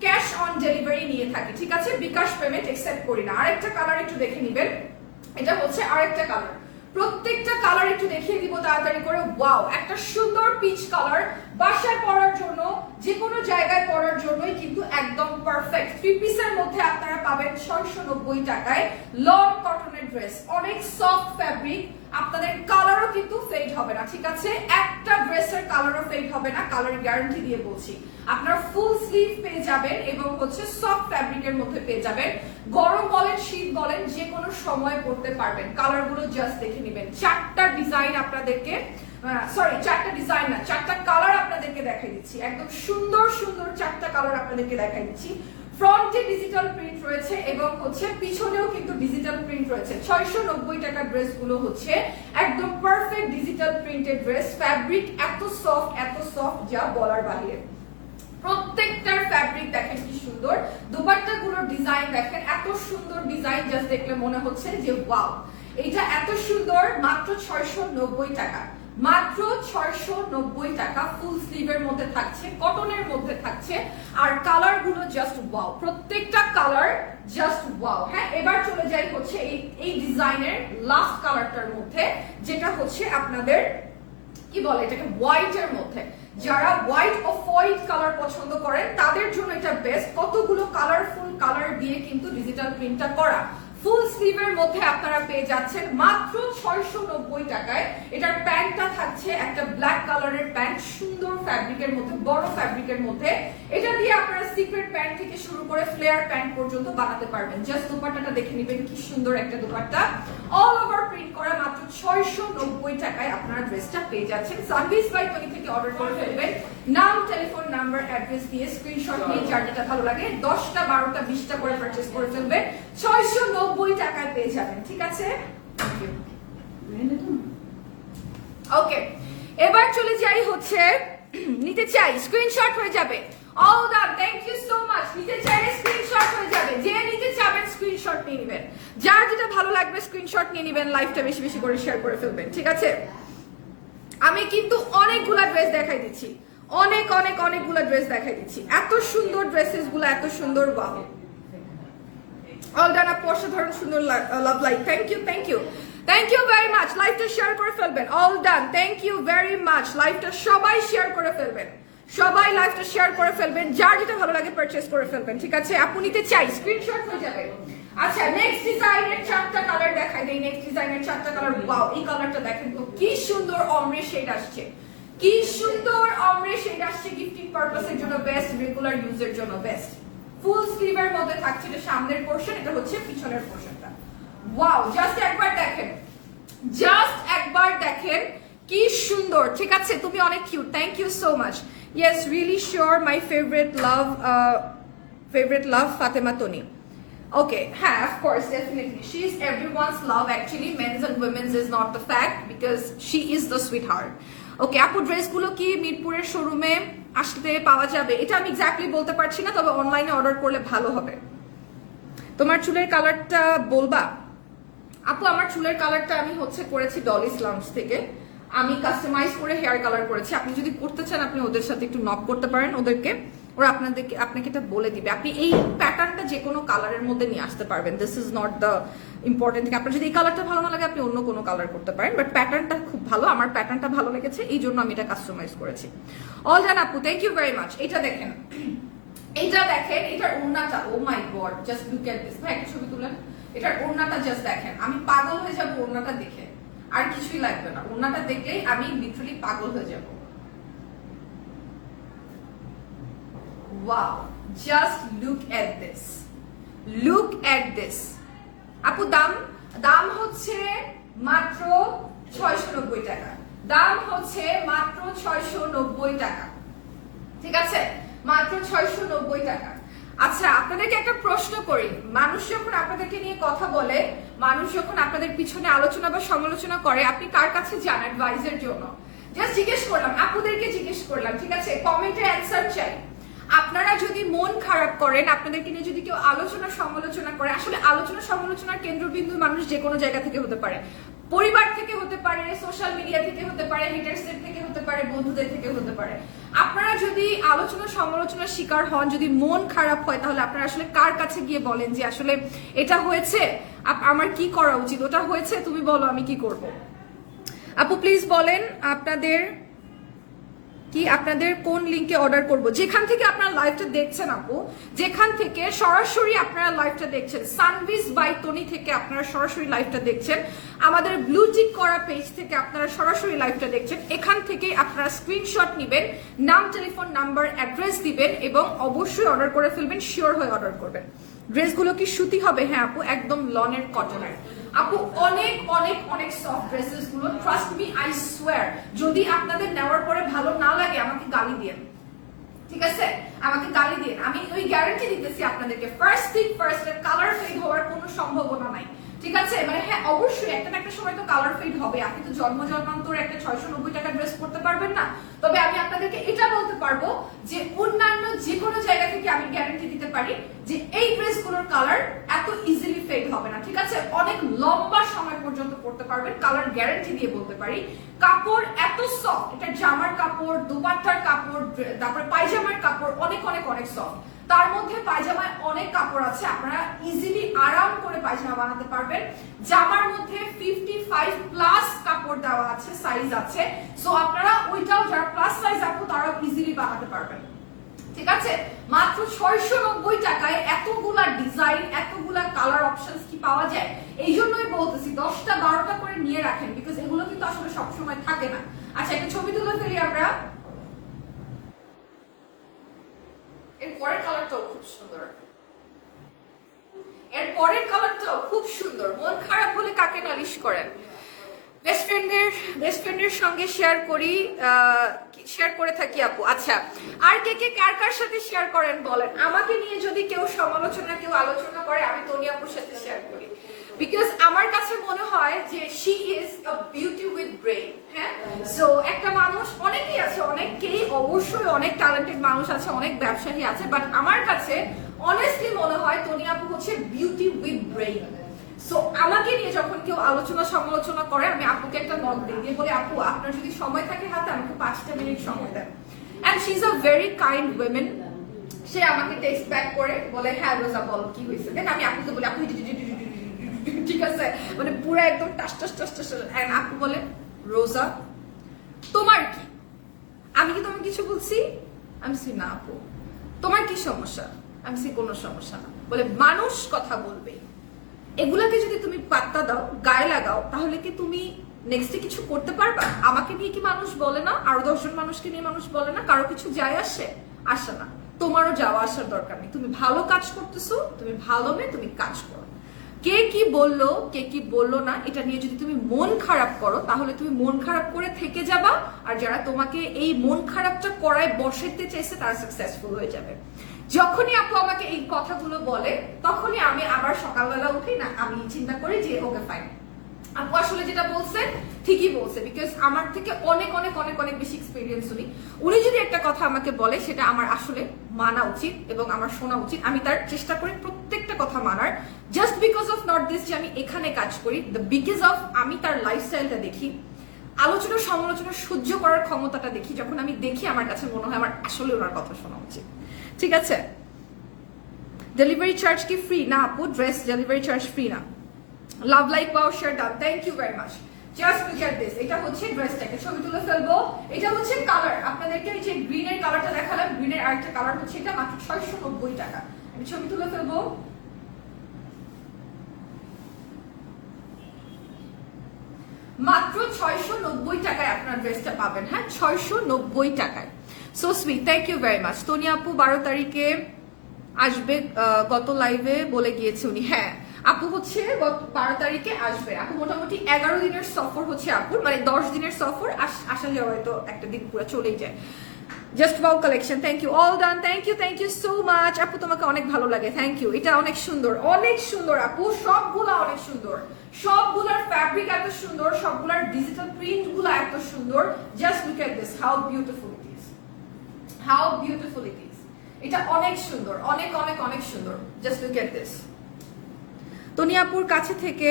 ক্যাশ অন ডেলিভারি নিয়ে থাকি, ঠিক আছে? বিকাশ পেমেন্ট একসেপ্ট করি না। আরেকটা কালার একটু দেখে নেবেন। এটা হচ্ছে আরেকটা কালার। প্রত্যেকটা কালার একটু দেখিয়ে দিব তাড়াতাড়ি করে। ওয়াও, একটা সুন্দর পিচ কালার, বাসায় পরার জন্য, যে কোনো জায়গায় পরার জন্যই কিন্তু একদম পারফেক্ট। 3 পিসের মধ্যে আপনারা পাবেন 690 টাকায় লং কটনের ড্রেস। অনেক সফট ফ্যাব্রিক, আপনাদের কালারও কিন্তু ফেড হবে না, ঠিক আছে? একটা ড্রেসের কালারও ফেড হবে না, কালার গ্যারান্টি দিয়ে বলছি। আপনারা ফুল স্লিভ পেয়ে যাবেন এবং হচ্ছে সফট ফ্যাব্রিকের মধ্যে পেয়ে যাবেন। গরম বলেন, শীত বলেন, যে কোনো সময় পরতে পারবেন। কালারগুলো জাস্ট দেখে নেবেন। 4টা ডিজাইন আপনাদেরকে, সরি 4টা ডিজাইন না, 4টা কালার আপনাদেরকে দেখাই দিচ্ছি। একদম সুন্দর সুন্দর 4টা কালার আপনাদেরকে দেখাই দিচ্ছি। ফ্রন্টে ডিজিটাল প্রিন্ট রয়েছে এবং হচ্ছে পিছনেও কিন্তু ডিজিটাল প্রিন্ট রয়েছে। 690 টাকার ড্রেসগুলো হচ্ছে একদম perfect digital printed dress. Fabric এত সফট যা বলার বাহিরে। প্রত্যেকটার ফ্যাব্রিক দেখেন কি সুন্দর, দুপাট্টাগুলোর ডিজাইন দেখেন, এত সুন্দর ডিজাইন, জাস্ট দেখলে মনে হচ্ছে যে ওয়াও, এটা এত সুন্দর। মাত্র 690 টাকা, মাত্র 690 টাকা। ফুল স্লিভের মধ্যে থাকছে, কটনের মধ্যে থাকছে, আর কালার গুলো জাস্ট ওয়াও, প্রত্যেকটা কালার জাস্ট ওয়াও। হ্যাঁ, এবার চলে যাই হচ্ছে এই ডিজাইনের লাস্ট কালারটার মধ্যে, যেটা হচ্ছে আপনাদের কি বলে এটাকে, হোয়াইটের মধ্যে। যারা হোয়াইট অফ হোয়াইট কালার পছন্দ করেন তাদের জন্য এটা বেস্ট। কতগুলো কালারফুল কালার দিয়ে কিন্তু ডিজিটাল প্রিন্টটা করা। ফুল স্লিভের মধ্যে আপনারা পেয়ে যাচ্ছেন মাত্র 690 টাকায়। এটার প্যান্টটা থাকছে একটা ব্ল্যাক কালারের প্যান্ট, সুন্দর ফ্যাব্রিকের মধ্যে, বড় ফ্যাব্রিকের মধ্যে। এটা দিয়ে আপনারা সিক্রেট প্যান্ট থেকে শুরু করে ফ্লেয়ার প্যান্ট পর্যন্ত বানাতে পারবেন। জাস্ট দোপাট্টাটা দেখে নেবেন, কি সুন্দর একটা দোপাট্টা, অল ওভার প্রিন্ট করা। মাত্র 690 টাকায় আপনারা ড্রেসটা পেয়ে যাচ্ছেন। সার্ভিস বাই তনি থেকে অর্ডার করে ফেলবেন, নাম, টেলিফোন নাম্বার, অ্যাড্রেস দিয়ে স্ক্রিনশট নিয়ে যার যেটা ভালো লাগে 10টা 12টা 20টা করে পারচেজ করে ফেলবেন, 690 টাকায় পেয়ে যাবেন। ঠিক আছে, ওকে। এবার চলে যাই হচ্ছে নিতে চাই, স্ক্রিনশট হয়ে যাবে। All done, thank you so much. নিতে চাইলে স্ক্রিনশট হয়ে যাবে, যে নিতে চাবেন স্ক্রিনশট নিয়ে নেবেন, যার যেটা ভালো লাগবে স্ক্রিনশট নিয়ে নেবেন, লাইভটা বেশি বেশি করে শেয়ার করে ফেলবেন। ঠিক আছে, আমি কিন্তু অনেকগুলা ড্রেস দেখাই দিচ্ছি, অনেকগুলা ড্রেস দেখাই দিচ্ছি। এত সুন্দর ড্রেসেস গুলো, এত সুন্দর, ওয়াও। অল ডান আপু, অসাধারণ সুন্দর, love like, thank you very much. লাইভটা শেয়ার করে ফেলবেন। All done, thank you very much. লাইভটা সবাই শেয়ার করে ফেলবেন, সবাই লাইভটা শেয়ার করে ফেলবেন, যার যেটা ভালো লাগে পারচেজ করে ফেলবেন। ঠিক আছে, আপু নিতে চাই, স্ক্রিনশট হয়ে যাবে। আচ্ছা, নেক্সট ডিজাইনের 4টা কালার দেখাই দেই। নেক্সট ডিজাইনের 4টা কালার, ওয়াও, এই কালারটা দেখেন তো, কি সুন্দর অমরে শেড আসছে, কি সুন্দর অমরে শেড আসছে। গিফটিং পারপাসের জন্য বেস্ট, রেগুলার ইউজের জন্য বেস্ট। ফুল স্লিভের মধ্যে থাকছে, এটা সামনের পোরশন, এটা হচ্ছে পিছনের পোরশনটা। ওয়াও, জাস্ট একবার দেখেন, জাস্ট একবার দেখেন কি সুন্দর। ঠিক আছে, তুমি অনেক cute, thank you so much. Yes, really sure, my favourite love Fatema Toni. Okay, yeah, of course, definitely. She is everyone's love. Actually, men's and women's is not the fact because she is the sweetheart. Okay, আপু ড্রেসগুলো কি মিরপুরের শোরুমে আসতে পাওয়া যাবে? এটা আমি এক্স্যাক্টলি বলতে পারছি না, তবে অনলাইনে অর্ডার করলে ভালো হবে। তোমার চুলের কালারটা বলবা? আপু, আমার চুলের কালারটা আমি হচ্ছে করেছি ডলিস লাউঞ্জ থেকে, আমি কাস্টমাইজ করে হেয়ার কালার করেছি। আপনি যদি করতে চান, আপনি ওদের সাথে একটু নক করতে পারেন, ওদেরকে, ওরা আপনাকে এটা বলে দিবে। আপনি এই প্যাটার্নটা যে কোনো কালারের মধ্যে নিয়ে আসতে পারবেন, this is not the important thing. আপনার যদি এই কালারটা ভালো না লাগে, আপনি অন্য কোনো কালার করতে পারেন, বাট প্যাটার্নটা খুব ভালো, আমার প্যাটার্নটা ভালো লেগেছে, এই জন্য আমি এটা কাস্টমাইজ করেছি। অল ডান আপু, থ্যাংক ইউ ভেরি মাচ। এটা দেখেন, এইটা দেখেন, এটার ওড়নাটা, oh my god, just look at this. ভাই, একটা ছবি তুলেন, এটার ওড়নাটা জাস্ট দেখেন, আমি পাগল হয়ে যাবো ওড়নাটা দেখে, আর কিছুই লাগবে না, ওড়নাটা দেখলেই আমি লিটারালি পাগল হয়ে যাব। Wow, just look at this, look at this. আপু, দাম হচ্ছে মাত্র 690 টাকা, দাম হচ্ছে মাত্র 690 টাকা। ঠিক আছে, মাত্র 690 টাকা। আচ্ছা, আপনাদেরকে একটা প্রশ্ন করি, মানুষ যখন আপনাদেরকে নিয়ে কথা বলে, মানুষ যখন আপনাদের পিছনে আলোচনা বা সমালোচনা করে, আপনি কার কাছে যান অ্যাডভাইসের জন্য? জাস্ট জিজ্ঞেস করলাম, আপুদেরকে জিজ্ঞেস করলাম। ঠিক আছে, কমেন্টে অ্যানসার চাই। আপনারা যদি মন খারাপ করেন, আপনাদেরকে নিয়ে যদি কেউ আলোচনা সমালোচনা করে, আসলে আলোচনা সমালোচনার কেন্দ্রবিন্দু মানুষ যে কোনো জায়গা থেকে হতে পারে, পরিবার থেকে হতে পারে, সোশ্যাল মিডিয়া থেকে হতে পারে, হেটার্সদের থেকে হতে পারে, বন্ধুদের থেকে হতে পারে। আপনারা যদি আলোচনা সমালোচনার শিকার হন, যদি মন খারাপ হয়, তাহলে আপনারা আসলে কার কাছে গিয়ে বলেন যে আসলে এটা হয়েছে, আমার কি করা উচিত, ওটা হয়েছে, তুমি বলো আমি কি করব? আপু প্লিজ বলেন আপনাদের কোন লিংকে অর্ডার করব? যেখান থেকে আপনারা লাইভটা দেখছেন আপু, যেখান থেকে সরাসরি আপনারা লাইভটা দেখছেন, সানভিস বাই তনি থেকে আপনারা সরাসরি লাইভটা দেখছেন, আমাদের ব্লু টিক করা পেজ থেকে আপনারা সরাসরি লাইভটা দেখছেন, এখান থেকেই আপনারা স্ক্রিনশট নেবেন, নাম, টেলিফোন নাম্বার, অ্যাড্রেস দিবেন এবং অবশ্যই অর্ডার করে ফেলবেন, শিওর হয়ে অর্ডার করবেন। ড্রেসগুলো কি সুতি হবে? হ্যাঁ আপু, একদম লনের, কটনের। আপু, অনেক সফট ড্রেসেস গুলো, ট্রাস্ট মি, আই সোয়ার। যদি আপনাদের নেওয়ার পরে ভালো না লাগে, আমাকে গালি দিন, ঠিক আছে? আমাকে গালি দিন, আমি ওই গ্যারান্টি দিতেছি আপনাদেরকে, first thing first, colour fade হওয়ার কোনো সম্ভাবনা নাই। ঠিক আছে, মানে হ্যাঁ অবশ্যই একটা না একটা সময় তো কালার ফেড হবে, আপনি তো জন্মান্তর একটা 690 টাকা ড্রেস পরতে পারবেন না। তবে আমি আপনাদেরকে এটা বলতে পারবো যে অন্যান্য যে কোনো জায়গা থেকে আমি গ্যারান্টি দিতে পারি যে এই ড্রেসগুলোর কালার এত ইজিলি ফেড হবে না। ঠিক আছে, অনেক লম্বা সময় পর্যন্ত পরতে পারবেন, কালার গ্যারান্টি দিয়ে বলতে পারি। কাপড় এত সফট, এটা জামার কাপড়, দুপাট্টার কাপড়, তারপরে পায়জামার কাপড় অনেক সফট। তার মধ্যে পায়জামায় অনেক কাপড় আছে, আপনারা ইজিলি আরাম করে পায়জামা বানাতে পারবেন। জামার মধ্যে 55 প্লাস কাপড় দেওয়া আছে, সাইজ আছে, সো আপনারা ওইটাও যারা প্লাস সাইজ আপু তারাও ইজিলি বানাতে পারবেন। ঠিক আছে, মাত্র 690 টাকায় এতগুলা ডিজাইন, এতগুলা কালার অপশনস কি পাওয়া পাওয়া যায়। এই জন্যই বলতেছি 10টা 12টা করে নিয়ে রাখেন, বিকজ এগুলো কিন্তু আসলে সবসময় থাকে না। আচ্ছা, একটা ছবি তুলে ফেলি আমরা। এর পরের কালারটাও খুব সুন্দর, এর পরের কালারটাও খুব সুন্দর। মন খারাপ হলে কাকে নালিশ করেন? বেস্ট ফ্রেন্ডের সঙ্গে শেয়ার করে থাকি আপু। আচ্ছা, আর কে কার কার সাথে শেয়ার করেন বলেন। আমাকে নিয়ে যদি কেউ সমালোচনা, কেউ আলোচনা করে, আমি তনি আপুর সাথে শেয়ার করি, বিকজ আমার কাছে মনে হয় যে she is a beauty with brain. হ্যাঁ, সো একটা মানুষ, অনেকেই আছে, অনেকেই অবশ্যই অনেক ট্যালেন্টেড মানুষ আছে, অনেক ব্যবসায়ী আছে, বাট আমার কাছে অনেস্টলি মনে হয় তনি আপু হচ্ছে বিউটি উইথ ব্রেইন। সো আমাকে নিয়ে যখন কেউ আলোচনা সমালোচনা করে, আমি আপুকে একটা নক দিই, দিয়ে বলি আপু আপনার যদি সময় থাকে হাতে আমাকে 5টা মিনিট সময় দেন। And she is a very kind women. সে আমাকে টেক্সট ব্যাক করে বলে হ্যাঁ রোজা বল কি হয়েছে, দেন আমি আপুকে বলি আপু ঠিক আছে, মানে পুরো একদম টাস টাস টাস টাস। আপু বলে রোজা তোমার কি, আমি কি তোমাকে কিছু বলছি? আমি সি না আপু, তোমার কি সমস্যা? আমি সি কোনো সমস্যা না। বলে মানুষ কথা বলবে, এগুলাকে যদি তুমি পাত্তা দাও, গায়ে লাগাও, তাহলে কি তুমি নেক্সটে কিছু করতে পারবা? আমাকে নিয়ে কি মানুষ বলে না? আরো 10 জন মানুষকে নিয়ে মানুষ বলে না? কারো কিছু যায় আসে না। তোমারও যাওয়া আসার দরকার নেই। তুমি ভালো কাজ করতেছো, তুমি ভালো মেয়ে, তুমি কাজ করো। কে কি বললো, কে কি বললো না, এটা নিয়ে যদি তুমি মন খারাপ করো, তাহলে তুমি মন খারাপ করে থেকে যাবা। আর যারা তোমাকে এই মন খারাপটা করায় বসাইতে চাইছে, তারা সাকসেসফুল হয়ে যাবে। যখনই আপু আমাকে এই কথাগুলো বলে, তখনই আমি আবার সকালবেলা উঠি না, আমি চিন্তা করি যে ওকে ফাইন, আপু আসলে যেটা বলছে ঠিকই বলছে, বিকজ আমার থেকে অনেক অনেক অনেক অনেক বেশি এক্সপিরিয়েন্স উনি যদি একটা কথা আমাকে বলে, সেটা আমার আসলে মানা উচিত এবং আমার শোনা উচিত। আমি তার চেষ্টা করি প্রত্যেকটা কথা মানার, just because of not this যে আমি এখানে কাজ করি, দ্য বিকজ অফ আমি তার লাইফস্টাইলটা দেখি, আলোচনা সমালোচনা সহ্য করার ক্ষমতাটা দেখি। যখন আমি দেখি, আমার কাছে মনে হয় আমার আসলে ওনার কথা শোনা উচিত। ঠিক আছে, ডেলিভারি চার্জ কি ফ্রি? না আপু, ড্রেস ডেলিভারি চার্জ ফ্রি না। লাভ লাইক পাওয়ার share done, thank you very much. Just look at this, এটা হচ্ছে ড্রেসটা, একটা ছবি তুলে ফেলবো। এটা হচ্ছে কালার, আপনাদেরকে এই যে গ্রিনের কালারটা দেখালাম, গ্রিনের আরেকটা কালার হচ্ছে এটা, মাত্র 690 টাকা। আমি ছবি তুলে ফেলবো। মাত্র 690 টাকায় আপনার ড্রেসটা পাবেন। হ্যাঁ, 690 টাকায়। So sweet, thank you very much. Toni আপু 12 তারিখে আসবে, গত লাইভে বলে গিয়েছে উনি। হ্যাঁ আপু হচ্ছে 12 তারিখে আসবে। আপু মোটামুটি 11 দিনের সফর হচ্ছে আপুর, মানে 10 দিনের সফর, আসা যাওয়া তো একটা দিন পুরো চলেই যায়। Just wow collection, thank you, all done, thank you so much. আপু তোমাকে অনেক ভালো লাগে, থ্যাংক ইউ। এটা অনেক সুন্দর, অনেক সুন্দর আপু, সবগুলা অনেক সুন্দর, সবগুলার ফ্যাব্রিক এত সুন্দর, সবগুলার ডিজিটাল প্রিন্ট গুলা এত সুন্দর। Just look at this, how beautiful it is, how beautiful it is. এটা অনেক সুন্দর, অনেক অনেক অনেক সুন্দর। Just look at this. Toni আপুর কাছে থেকে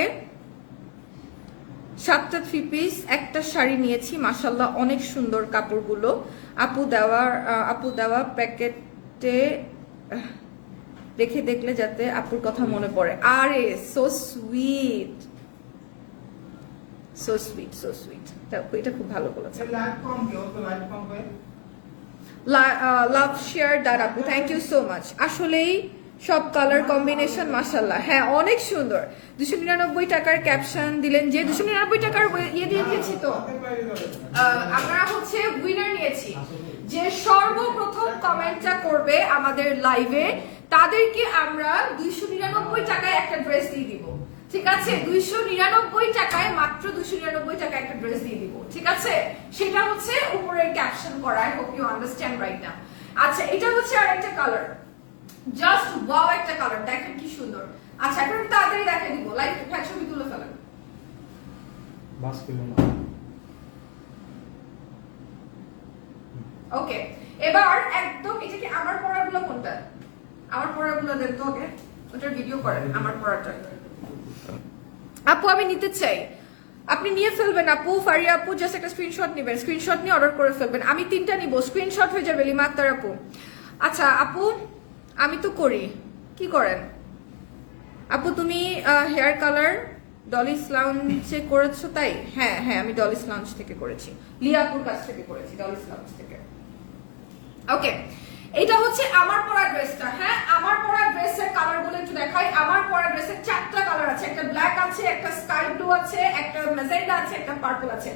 7টা 3 পিস, একটা শাড়ি নিয়েছি, মাশাআল্লাহ অনেক সুন্দর কাপড়গুলো। আপু দেওয়া প্যাকেটে রেখে দেখলে যাতে আপুর কথা মনে পড়ে। আরে so sweet, so sweet, so sweet. এটা খুব ভালো বলেছে। লাভ শেয়ার ডান আপু, থ্যাংক ইউ সো মাচ। আসলেই সব কালার কম্বিনেশন মাশাআল্লাহ, হ্যাঁ অনেক সুন্দর। 299 টাকার ক্যাপশন দিলেন যে 299 টাকার ইয়ে দিয়ে দিয়েছি। তো আমরা হচ্ছে উইনার নিয়েছি, যে সর্বপ্রথম কমেন্টটা করবে আমাদের লাইভে, তাদেরকে আমরা 299 টাকায় একটা ড্রেস দিয়ে দিব। ঠিক আছে, 299 টাকায়, মাত্র 299 টাকায় একটা ড্রেস দিয়ে দিব। ঠিক আছে, সেটা হচ্ছে উপরে ক্যাপশন করা। I hope you understand right now. আচ্ছা, এটা হচ্ছে আরেকটা কালার, জাস্ট ওয়াও একটা কালার, দেখেন কি সুন্দর। আচ্ছা, এখন তাড়াতাড়ি দেখে দিব, লাইক ছবি তুলে ফেলেন। বাস করব না। ওকে, এবার একদম, এটা কি আমার পড়াগুলো কোনটা? আমার পড়াগুলো দেন তো আগে, ওটার ভিডিও করেন আমার পড়াটা। আপু আমি নিতে চাই, আপনি নিয়ে ফেলবেন আপু। ফারিয়া আপু জাস্ট একটা স্ক্রিনশট নেবেন, স্ক্রিনশট নিয়ে অর্ডার করে ফেলবেন। আমি 3টা নিব, স্ক্রিনশট হয়ে যাবে লিমা আক্তার আপু। আচ্ছা আপু, আমি তো করি, কি করেন আপু? তুমি হেয়ার কালার ডলিস লাউঞ্জে করেছো তাই? হ্যাঁ হ্যাঁ, আমি ডলিস লাউঞ্জ থেকে করেছি, লিয়াপুর কাছ থেকে করেছি, ডলিস লাউঞ্জ থেকে। ওকে, এটা হচ্ছে আমার পরা ড্রেসটা। হ্যাঁ, আমার পরা ড্রেসের কালার গুলো একটু দেখাই। আমার পরা ড্রেসের 4টা কালার আছে, একটা আছে, একটা ম্যাজেন্ডা আছে, একটা পার্পল আছে।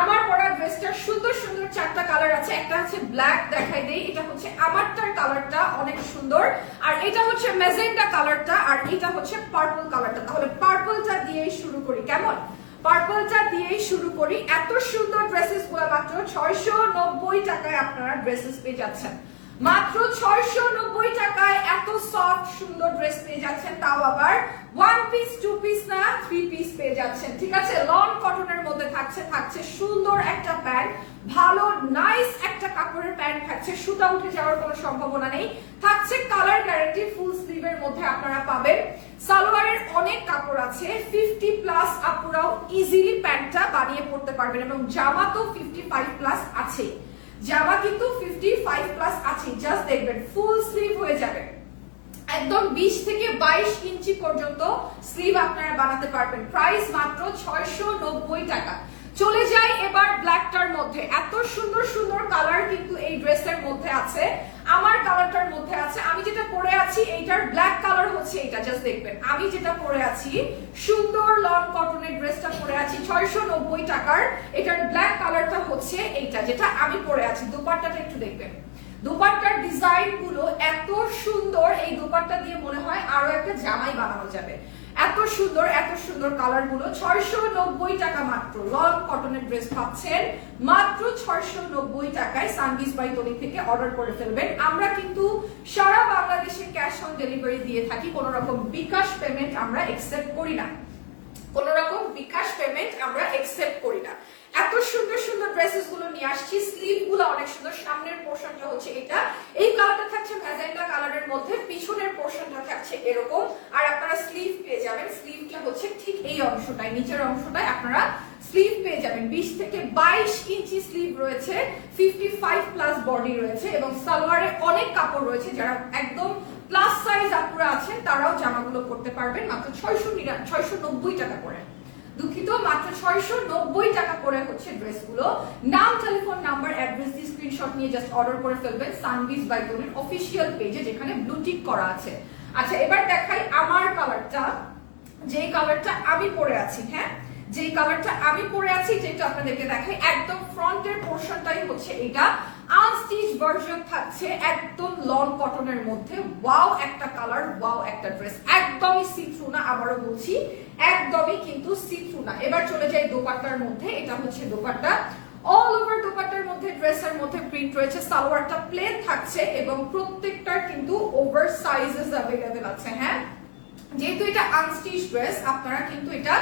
আমার পরা ড্রেসটার সুন্দর সুন্দর চারটা কালার আছে। একটা হচ্ছে ব্ল্যাক, দেখাই দেই, এটা হচ্ছে আমারটার কালারটা অনেক সুন্দর, আর এটা হচ্ছে ম্যাজেন্ডা কালারটা, আর এটা হচ্ছে পার্পল কালারটা। তাহলে পার্পলটা দিয়েই শুরু করি, কেমন? পার্পলটা দিয়েই শুরু করি। এত সুন্দর ড্রেসেস গুলো মাত্র 690 টাকায় আপনারা ড্রেসেস পেয়ে যাচ্ছেন। মাত্র 690 টাকায় এত সফট সুন্দর ড্রেস পেয়ে যাচ্ছেন, তাও আবার 1 পিস 2 পিস না 3 পিস পেয়ে যাচ্ছেন। ঠিক আছে, লন কটনের মধ্যে থাকছে সুন্দর একটা প্যান্ট, ভালো নাইস একটা কাপড়ের প্যান্ট থাকছে, সুতা উঠে যাওয়ার কোনো সম্ভাবনা নেই। থাকছে কালার গ্যারান্টি, ফুল স্লিভের মধ্যে আপনারা পাবেন। সালোয়ারের অনেক কাপড় আছে, 50 প্লাস আপুরাও ইজিলি প্যান্টটা বানিয়ে পড়তে পারবেন, এবং জামা তো 55 প্লাস আছে, জামা কিন্তু 55 প্লাস আছে। জাস্ট দেখবেন ফুল স্লিভ হয়ে যাবে, একদম 20 থেকে 22 ইঞ্চি পর্যন্ত স্লিভ আপনারা বানাতে পারবেন। প্রাইস মাত্র 690 টাকা। চলে যাই এবার ব্ল্যাকটার মধ্যে। এত সুন্দর সুন্দর কালার কিন্তু এই ড্রেসের মধ্যে আছে, আমার কালারটার মধ্যে আছে। আমি যেটা পরে আছি এইটার ব্ল্যাক কালার হচ্ছে এটা, জাস্ট দেখবেন আমি যেটা পরে আছি সুন্দর লন কটনের ড্রেসটা পরে আছি 690 টাকার। এটার ব্ল্যাক কালারটা হচ্ছে এইটা যেটা আমি পরে আছি। দোপাট্টাটা একটু দেখবেন, দোপাট্টার ডিজাইন গুলো এত সুন্দর, এই দোপাট্টা দিয়ে মনে হয় আরো একটা জামাই বানানো যাবে। এত সুন্দর কালার গুলো। 690 টাকা মাত্র লং কটনের ড্রেস পাচ্ছেন মাত্র 690 টাকায়। সানভিস বাই তনি থেকে অর্ডার করে ফেলবেন। আমরা কিন্তু সারা বাংলাদেশে ক্যাশ অন ডেলিভারি দিয়ে থাকি, কোন রকম বিকাশ পেমেন্ট আমরা একসেপ্ট করি না, কোন রকম বিকাশ পেমেন্ট আমরা একসেপ্ট করি না। এত সুন্দর সুন্দর ড্রেসেস গুলো নিয়ে আসছি, স্লিভ গুলো অনেক সুন্দর। সামনের পোর্শনটা হচ্ছে এটা, এই কালারটা থাকছে ম্যাজেন্টা কালারের মধ্যে, পিছনের পোর্শনটা থাকছে এরকম, আর আপনারা স্লিভ পেয়ে যাবেন। স্লিভটা হচ্ছে ঠিক এই অংশটায়, নিচের অংশটায় আপনারা স্লিভ পেয়ে যাবেন। 20 থেকে 22 ইঞ্চি স্লিভ রয়েছে, 55 প্লাস বডি রয়েছে, এবং সালোয়ারে অনেক কাপড় রয়েছে। যারা একদম প্লাস সাইজ আপুরা আছেন তারাও জামাগুলো পরতে পারবেন মাত্র 690 টাকা করে। দুঃখিত, মাত্র 690 টাকা করে হচ্ছে ড্রেসগুলো। নাম, টেলিফোন নাম্বার, অ্যাড্রেস দিয়ে স্ক্রিনশট নিয়ে জাস্ট অর্ডার করে ফেলবেন সানভিস বাই তনির অফিশিয়াল পেজে, যেখানে ব্লু টিক করা আছে। আচ্ছা, এবার দেখাই আমার কালারটা, যেই কালারটা আমি পরে আছি। হ্যাঁ, যেই কালারটা আমি পরে আছি যেটা আপনাদেরকে দেখাই, একদম ফ্রন্টের পোর্শনটাই হচ্ছে এটা। আনস্টিচ ভার্সন থাকছে একদম লন কটনের মধ্যে। ওয়াও একটা কালার, ওয়াও একটা ড্রেস, একদমই সি থ্রু না, আবারও বলছি একদমই কিন্তু সি থ্রু না। এবার চলে যাই দোপাট্টার মধ্যে। এটা হচ্ছে দোপাট্টা, অল ওভার দোপাট্টার মধ্যে ড্রেসের মধ্যে প্রিন্ট রয়েছে। সালোয়ারটা প্লেন থাকছে এবং প্রত্যেকটার কিন্তু ওভার সাইজেস अवेलेबल আছে। হ্যাঁ, যেহেতু এটা আনস্টিচ ড্রেস, আপনারা কিন্তু এটা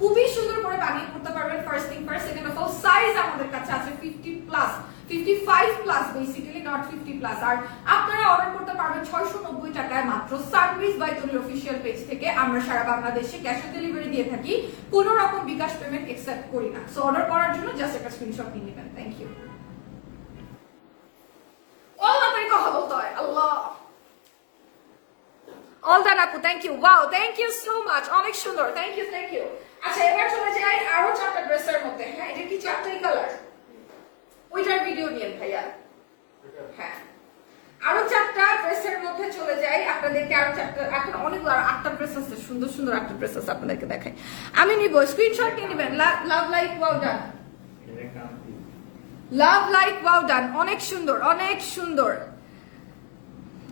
খুবই সুন্দর করে বানিয়ে করতে পারবেন। First thing first, second of all size আমাদের কাছে আছে 50 plus, 55 plus basically, not 50 plus. আর আপনারা অর্ডার করতে পারবেন 690 টাকায় মাত্র সানভিস বাই তনির অফিশিয়াল পেজ থেকে। আমরা সারা বাংলাদেশে ক্যাশ অন ডেলিভারি দিয়ে থাকি, কোনো রকম বিকাশ পেমেন্ট একসেপ্ট করি না। সো অর্ডার করার জন্য জাস্ট একটা স্ক্রিনশট নিয়ে নেবেন। Thank you. আপনাকে কথা বলতে হয়, আল্লাহ। অল ডান আপু, thank you. Wow, thank you so much, অনেক সুন্দর, থ্যাংক ইউ থ্যাংক ইউ। আচ্ছা, এবার চলে যাই আরো 4টা ড্রেসের মধ্যে। হ্যাঁ, এটা কি 4টাই কালার? ওইটার ভিডিও নিয়ে ভাইয়া। হ্যাঁ, আরো 4টা ড্রেসের মধ্যে চলে যাই, আপনাদেরকে আরো 4টা, এখন অনেকগুলো, আর 8টা ড্রেস আছে, সুন্দর সুন্দর 8টা ড্রেস আছে, আপনাদেরকে দেখাই। আমি নিব, স্ক্রিনশট নিয়ে নেবেন। লাভ লাইক ওয়াও ডান, লাভ লাইক ওয়াও ডান, অনেক সুন্দর অনেক সুন্দর।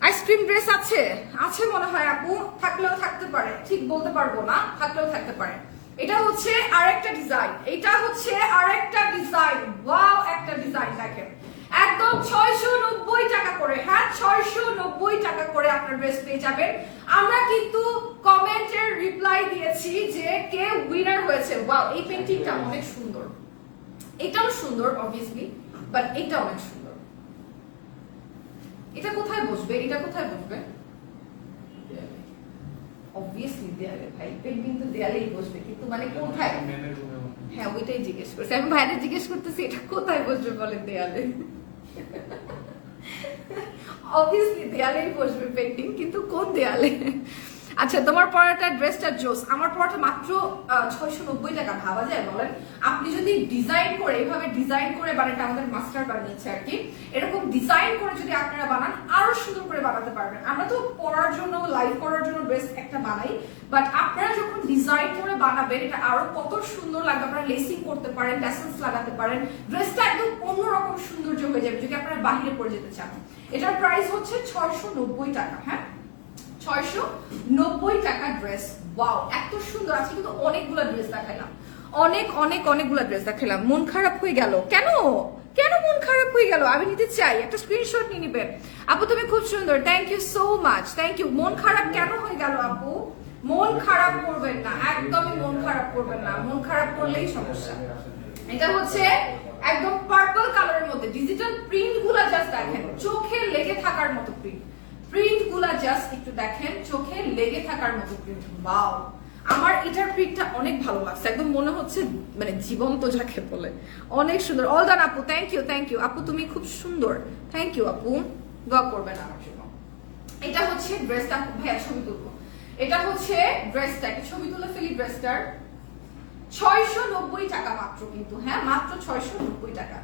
আইসক্রিম ড্রেস আছে, আছে মনে হয় আপু, থাকলেও থাকতে পারে, ঠিক বলতে পারবো না, থাকলেও থাকতে পারে। এটা হচ্ছে আরেকটা ডিজাইন, এটা হচ্ছে আরেকটা ডিজাইন। ওয়াও, একটা ডিজাইন দেখেন, একদম 690 টাকা করে। হ্যাঁ, 690 টাকা করে আপনার ড্রেস পেয়ে যাবেন। আমরা কিন্তু কমেন্টের রিপ্লাই দিয়েছি যে কে উইনার হয়েছে। ওয়াও, এই পেইন্টিংটা অনেক সুন্দর, এটাও সুন্দর অবভিয়াসলি, বাট এটা অনেক সুন্দর। এটা কোথায় বসবে, এটা কোথায় বসবে? অবভিয়াসলি দেয়ালে ভাই, পেইন্টিং তো দেয়ালেই বসবে, কিন্তু মানে কোথায়? হ্যাঁ, ওইটাই জিজ্ঞেস করছি আমি, ভাইরে জিজ্ঞেস করতেছি এটা কোথায় বসবে বলে। দেয়ালে, অবভিয়াসলি দেয়ালেই বসবে পেইন্টিং, কিন্তু কোন দেয়ালে? আচ্ছা তোমার পরাটা ড্রেসটা জোস, আমার পরাটা মাত্র 690 টাকা। ভাবা যায় বলেন? আপনি যদি ডিজাইন করে এইভাবে ডিজাইন করে বানান, আমাদের মাস্টার বানিয়েছে আর কি, এরকম ডিজাইন করে যদি আপনারা বানান আরো সুন্দর করে বানাতে পারবেন। আমরা তো পরার জন্য লাইভ করার জন্য ড্রেস একটা বানাই, বাট আপনারা যখন ডিজাইন করে বানাবেন এটা আরো কত সুন্দর লাগবে। আপনারা লেসিং করতে পারেন, ট্যাসেলস লাগাতে পারেন, ড্রেসটা একদম অন্যরকম সৌন্দর্য হয়ে যাবে যদি আপনারা বাইরে পরে যেতে চান। এটার প্রাইস হচ্ছে 690 টাকা। হ্যাঁ 690 টাকা ড্রেস। ওয়াও এত সুন্দর আছে, কিন্তু অনেকগুলো ড্রেস দেখাইলাম, অনেকগুলো ড্রেস দেখাইলাম। মন খারাপ হয়ে গেল কেন? কেন মন খারাপ হয়ে গেল? আমি নিতে চাই, একটা স্ক্রিনশট নিয়ে নিবেন। আপু তুমি খুব সুন্দর, thank you so much, thank you. মন খারাপ কেন হয়ে গেল আপু? মন খারাপ করবেন না, একদমই মন খারাপ করবেন না, মন খারাপ করলেই সমস্যা। এটা হচ্ছে একদম পার্পল কালারের মধ্যে ডিজিটাল প্রিন্ট গুলা জাস্ট দেখেন, চোখে লেগে থাকার মতো প্রিন্ট। প্রিন্ট গুলা জাস্ট একটু দেখেন, চোখে লেগে থাকার মতো প্রিন্ট। ওয়াও আমার এটার প্রিন্টটা অনেক ভালো লাগছে, একদম মনে হচ্ছে মানে জীবন্ত যাকে বলে, অনেক সুন্দর। অল ডান আপু, থ্যাংক ইউ আপু, তুমি খুব সুন্দর, থ্যাংক ইউ আপু, দোয়া করবেন আমার জন্য। এটা হচ্ছে ড্রেসটা, ভাইয়া ছবি তুলবো। এটা হচ্ছে ড্রেসটা, একটা ছবি তুলে ফেলি ড্রেসটার। 690 টাকা মাত্র, কিন্তু হ্যাঁ মাত্র 690 টাকা।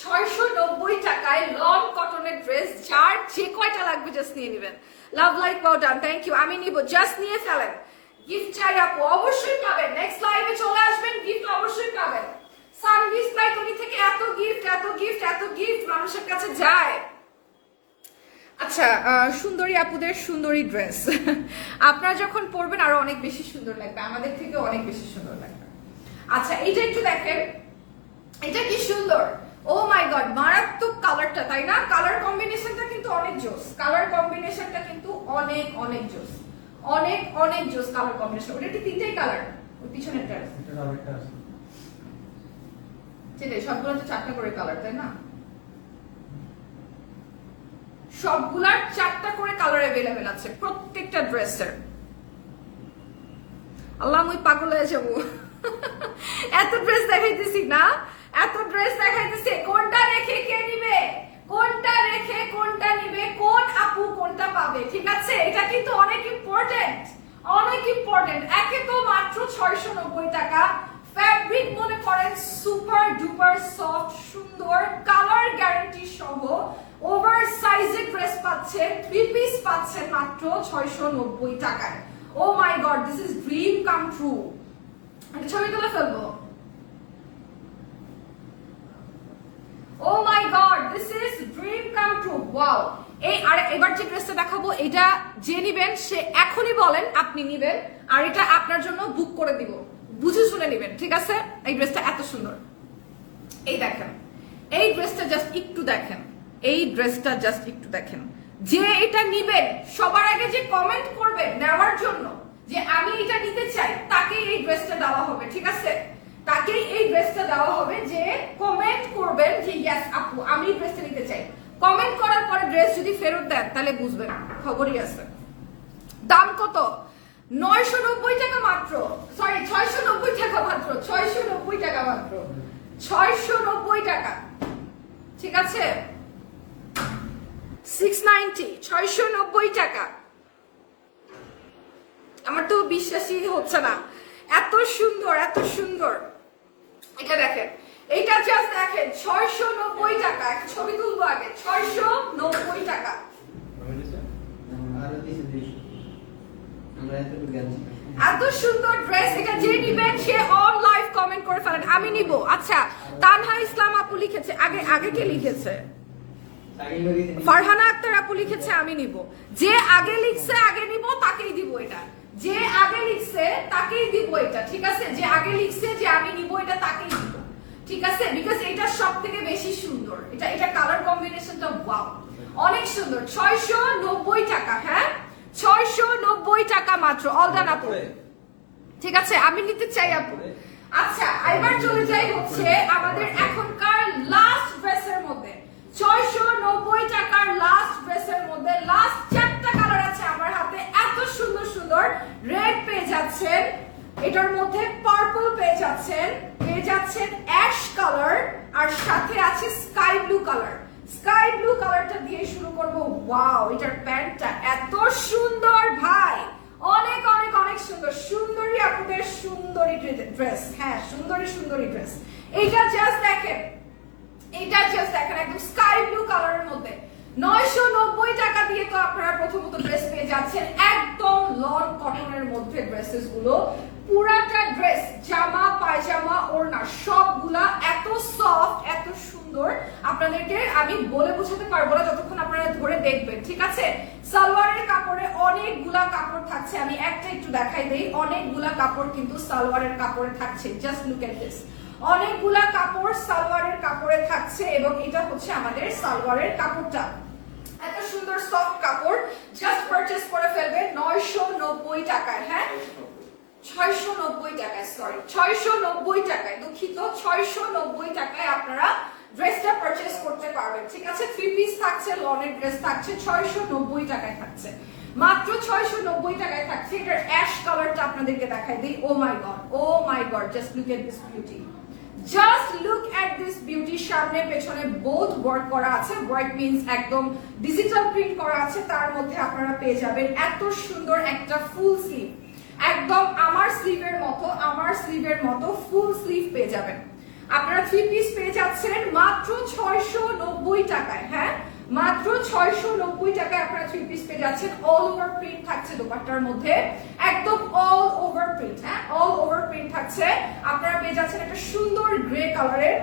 690 টাকায় লং কটনের ড্রেস, যার যে কয়টা লাগবে জাস্ট নিয়ে নেবেন। Love like powder, thank you, আমি নিব, জাস্ট নিয়ে ফেলেন। গিফট চাই আপু, অবশ্যই পাবেন, নেক্সট লাইভে চলে আসবেন, গিফট অবশ্যই পাবেন। সানভিস প্রাইটনি থেকে এত গিফট মানুষের কাছে যায়। আচ্ছা সুন্দরী আপুদের সুন্দরী ড্রেস আপনারা যখন পরবেন আরো অনেক বেশি সুন্দর লাগবে, আমাদের থেকে অনেক বেশি সুন্দর লাগবে। আচ্ছা এইটা একটু দেখেন, এটা কি সুন্দর, ও মাই গড, মারাত্মক কালারটা, তাই না? কালার কম্বিনেশনটা কিন্তু অনেক জোস, কালার কম্বিনেশনটা কিন্তু অনেক জোস, অনেক জোস কালার কম্বিনেশন। ওটা কি তিনটাই কালার? ওই পিছনেরটা সেটাই, সবগুলো তো 4টা করে কালার, তাই না? সবগুলার 4টা করে কালার अवेलेबल আছে প্রত্যেকটা ড্রেসের। আল্লাহ আমি পাগল হয়ে যাব এত ড্রেস দেখাইতেছি না, এত ড্রেস দেখাইতেছি, কোনটা রেখে কে নিবে, কোনটা রেখে কোনটা নিবে, কোন আপু কোনটা পাবে, ঠিক আছে? এটা কিন্তু অনেক ইম্পর্টেন্ট। একে তো মাত্র 690 টাকা, ফ্যাব্রিক মনে করেন সুপার ডুপার সফট, সুন্দর, কালার গ্যারান্টি সহ ওভার সাইজের ড্রেস পাচ্ছেন, 3 পিস পাচ্ছেন মাত্র 690 টাকায়। Oh my god, this is dream come true. একটা ছবি তুলে ফেলবো। Oh my god, this is dream come true. Wow, এই আর এবার যে ড্রেসটা দেখাবো, এটা যে নিবেন সে এখনই বলেন আপনি নিবেন, আর এটা আপনার জন্য বুক করে দিব, বুঝে শুনে নেবেন, ঠিক আছে? এই ড্রেসটা এত সুন্দর, এই দেখেন, এই ড্রেসটা জাস্ট একটু দেখেন, এই ড্রেসটা জাস্ট একটু দেখেন। যে এটা নিবেন সবার আগে যে কমেন্ট করবে নেওয়ার জন্য যে আমি এটা নিতে চাই, তাকেই এই ড্রেসটা দেওয়া হবে, ঠিক আছে? তাকেই এই ড্রেসটা দেওয়া হবে, যে কমেন্ট করবেন যে ইয়েস আপু আমি এই ড্রেসটা নিতে চাই। কমেন্ট করার পরে ড্রেস যদি ফেরত দেন তাহলে বুঝবেন খবরই আছে। দাম কত? 990 টাকা মাত্র, সরি 690 টাকা মাত্র, 690 টাকা মাত্র, 690 টাকা, ঠিক আছে? 690, 690 টাকা। আমার তো বিশ্বাসই হচ্ছে না, এত সুন্দর, এত সুন্দর। এটা দেখেন, এটা জাস্ট দেখেন, 690 টাকা। এক ছবি তুলবো আগে, 690 টাকা। এত সুন্দর ড্রেস, এটা যে নিবেন সে অন লাইভ কমেন্ট করে ফেলেন আমি নিব। আচ্ছা তানহা ইসলাম আপু লিখেছে, আগে কে লিখেছে? ফারহানা আক্তার আপু লিখেছে আমি নিব। যে আগে লিখছে আগে নিব, তাকেই দিব এটা। যে আগে লিখছে তাকেই দিব এটা, ঠিক আছে? যে আগে লিখছে যে আমি নিব এটা, তাকেই দিব, ঠিক আছে? বিকজ এটা সবথেকে বেশি সুন্দর, এটা কালার কম্বিনেশনটা ওয়াও, অনেক সুন্দর। 690 টাকা, হ্যাঁ 690 টাকা মাত্র। অল ডান আপু, ঠিক আছে? আমি নিতে চাই আপু। আচ্ছা এবার চলে যাই হচ্ছে আমাদের এখনকার লাস্ট ড্রেসের মধ্যে। 690 টাকার লাস্ট ড্রেসের মধ্যে লাস্ট 4টা কালার আছে আমার হাতে, এত সুন্দর সুন্দর। রেড পেয়ে যাচ্ছেন, এটার মধ্যে পার্পল পেয়ে যাচ্ছেন অ্যাশ কালার, আর সাথে আছে sky blue colour. Sky blue কালারটা দিয়ে শুরু করব। ওয়াও, এটার প্যান্টটা এত সুন্দরী ড্রেস, হ্যাঁ সুন্দরী ড্রেস। এইটা জাস্ট দেখেন, একদম স্কাই ব্লু কালারের মধ্যে 990 টাকা দিয়ে তো আপনারা প্রথমত ড্রেস পেয়ে যাচ্ছেন একদম লন কটনের মধ্যে। ড্রেসেস গুলো পুরাটা ড্রেস, জামা পায়জামা ওড়না সবগুলা এত সফট, এত সুন্দর, আপনাদেরকে আমি বলে বোঝাতে পারবো না যতক্ষণ আপনারা ধরে দেখবেন, ঠিক আছে? সালোয়ারের কাপড়ে অনেকগুলা কাপড় থাকছে, আমি একটা একটু দেখাই দেই। অনেকগুলা কাপড় কিন্তু সালোয়ারের কাপড়ে থাকছে, জাস্ট লুক এট দিস। অনেকগুলা কাপড় সালোয়ারের কাপড়ে থাকছে এবং এটা হচ্ছে আমাদের সালোয়ারের কাপড়টা। এত সুন্দর সফট কাপড়, জাস্ট পারচেজ করে ফেলবেন 990 টাকায়। হ্যাঁ 690 টাকায়, সরি 690 টাকায়, দুঃখিত, 690 টাকায় আপনারা ড্রেসটা পারচেজ করতে পারবেন, ঠিক আছে? 3 পিস থাকছে, লনের ড্রেস থাকছে, 690 টাকায় থাকছে, মাত্র 690 টাকায় থাকছে। এটার অ্যাশ কালারটা আপনাদেরকে দেখাই দিই। Oh my god, just look at this beauty, just look at this beauty. সামনে পেছনে বোথ ওয়ার্ক করা আছে, ওয়ার্ক মিন্স একদম ডিজিটাল প্রিন্ট করা আছে, তার মধ্যে আপনারা পেয়ে যাবেন এত সুন্দর একটা ফুল স্লিভ, একদম আমার স্লিভের মতো ফুল স্লিভ পেয়ে যাবেন। আপনারা 3 পিস পেয়ে যাচ্ছেন মাত্র 690 টাকায়। হ্যাঁ মাত্র 690 টাকায় আপনারা 3 পিস পেয়ে যাচ্ছেন। অল ওভার প্রিন্ট থাকছে দোপাট্টার মধ্যে, একদম অল ওভার প্রিন্ট। হ্যাঁ অল ওভার প্রিন্ট থাকছে। আপনারা পেয়ে যাচ্ছেন একটা সুন্দর গ্রে কালারের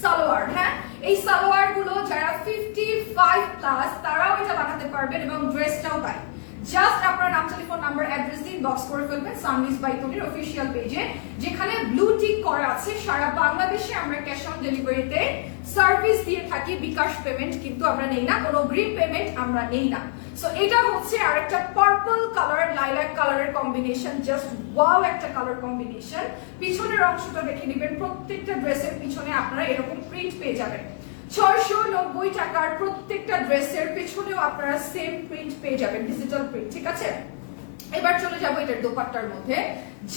সালোয়ার। হ্যাঁ এই সালোয়ার গুলো যারা 55 প্লাস তারাও এটা বানাতে পারবেন এবং ড্রেসটাও তাই। জাস্ট আপনার নাম, টেলিফোন নাম্বার, অ্যাড্রেস দিয়ে ইনবক্স করে ফেলবেন সানভিজ বাই তনির অফিশিয়াল পেজে, যেখানে ব্লু টিক করা আছে। সারা বাংলাদেশে আমরা ক্যাশ অন ডেলিভারিতে সার্ভিস দিয়ে থাকি, বিকাশ পেমেন্ট কিন্তু আমরা নেই না, কোনো গ্রিন পেমেন্ট আমরা নেই না। সো এটা হচ্ছে আরেকটা পার্পল কালার লাইলাক কালারের কম্বিনেশন, জাস্ট ওয়াও একটা কালার কম্বিনেশন। পিছনের অংশটা দেখে নেবেন, প্রত্যেকটা ড্রেসের পিছনে আপনারা এরকম প্রিন্ট পেয়ে যাবেন। 690 টাকার প্রত্যেকটা ড্রেসের পেছনেও আপনারা সেম প্রিন্ট পেয়ে যাবেন, ডিজিটাল প্রিন্ট, ঠিক আছে? এবার চলে যাবো এটার দোপাট্টার মধ্যে।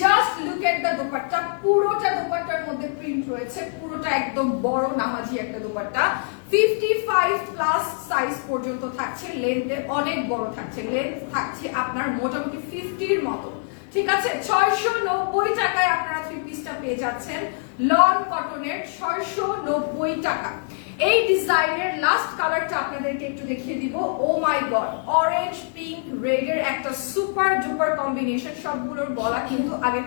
জাস্ট লুক এট দা দোপাট্টা, পুরোটা দোপাট্টার মধ্যে প্রিন্ট রয়েছে, পুরোটা একদম বড় নামাজি একটা দোপাট্টা। 55 প্লাস সাইজ পর্যন্ত থাকছে, লেন্থে অনেক বড় থাকছে, লেন্থ থাকছে আপনার মোটামুটি 50-র মতো, ঠিক আছে? 690 টাকায় আপনারা 3 পিসটা পেয়ে যাচ্ছেন লন কটনের, 690 টাকা। এই ডিজাইনের লাস্ট কালারটা আপনাদেরকে একটু দেখিয়ে দিব। ও my god, orange pink red এর একটা সুপার ডুপার কম্বিনেশন। সবগুলোর গলা কিন্তু আগে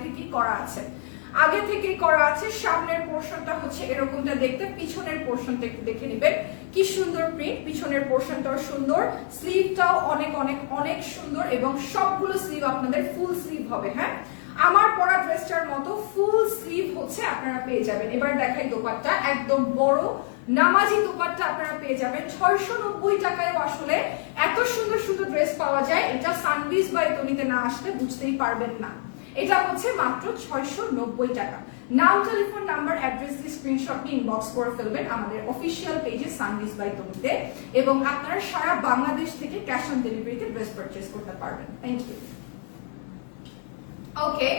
থেকেই করা আছে, সামনের পোরশনটা হচ্ছে এরকমটা দেখতে, পিছনের পোরশনটা একটু দেখে নেবেন, কি সুন্দর প্রিন্ট। পিছনের পোরশনটাও সুন্দর, স্লিভটাও অনেক অনেক অনেক সুন্দর এবং সবগুলো স্লিভ আপনাদের ফুল স্লিভ হবে। হ্যাঁ আমার পরা ড্রেসটার মতো ফুল স্লিভ হচ্ছে আপনারা পেয়ে যাবেন। এবার দেখাই দোপাট্টা, একদম বড় নামাজি দোপাট্টা আপনারা পেয়ে যাবেন 690 টাকায়। আসলে এত সুন্দর সুন্দর ড্রেস পাওয়া যায়, এটা সানভিজ বাই তনিতে না আসলে বুঝতেই পারবেন না। এটা হচ্ছে মাত্র 690 টাকা। নাম, টেলিফোন নাম্বার, অ্যাড্রেস দিয়ে স্ক্রিনশট নিয়ে ইনবক্স করে ফেলবেন আমাদের অফিশিয়াল পেজে সানভিজ বাই তনিতে এবং আপনারা সারা বাংলাদেশ থেকে ক্যাশ অন ডেলিভারিতে ড্রেস পারচেজ করতে পারবেন। Thank you. ওকে,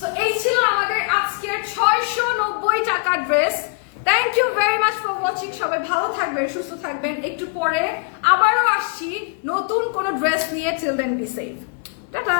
সো এই ছিল আমাদের আজকের 690 টাকা dress. Thank you very much for watching. সবাই ভালো থাকবেন, সুস্থ থাকবেন। একটু পরে আবারও আসছি নতুন কোনো ড্রেস নিয়ে। Till then be safe, tata.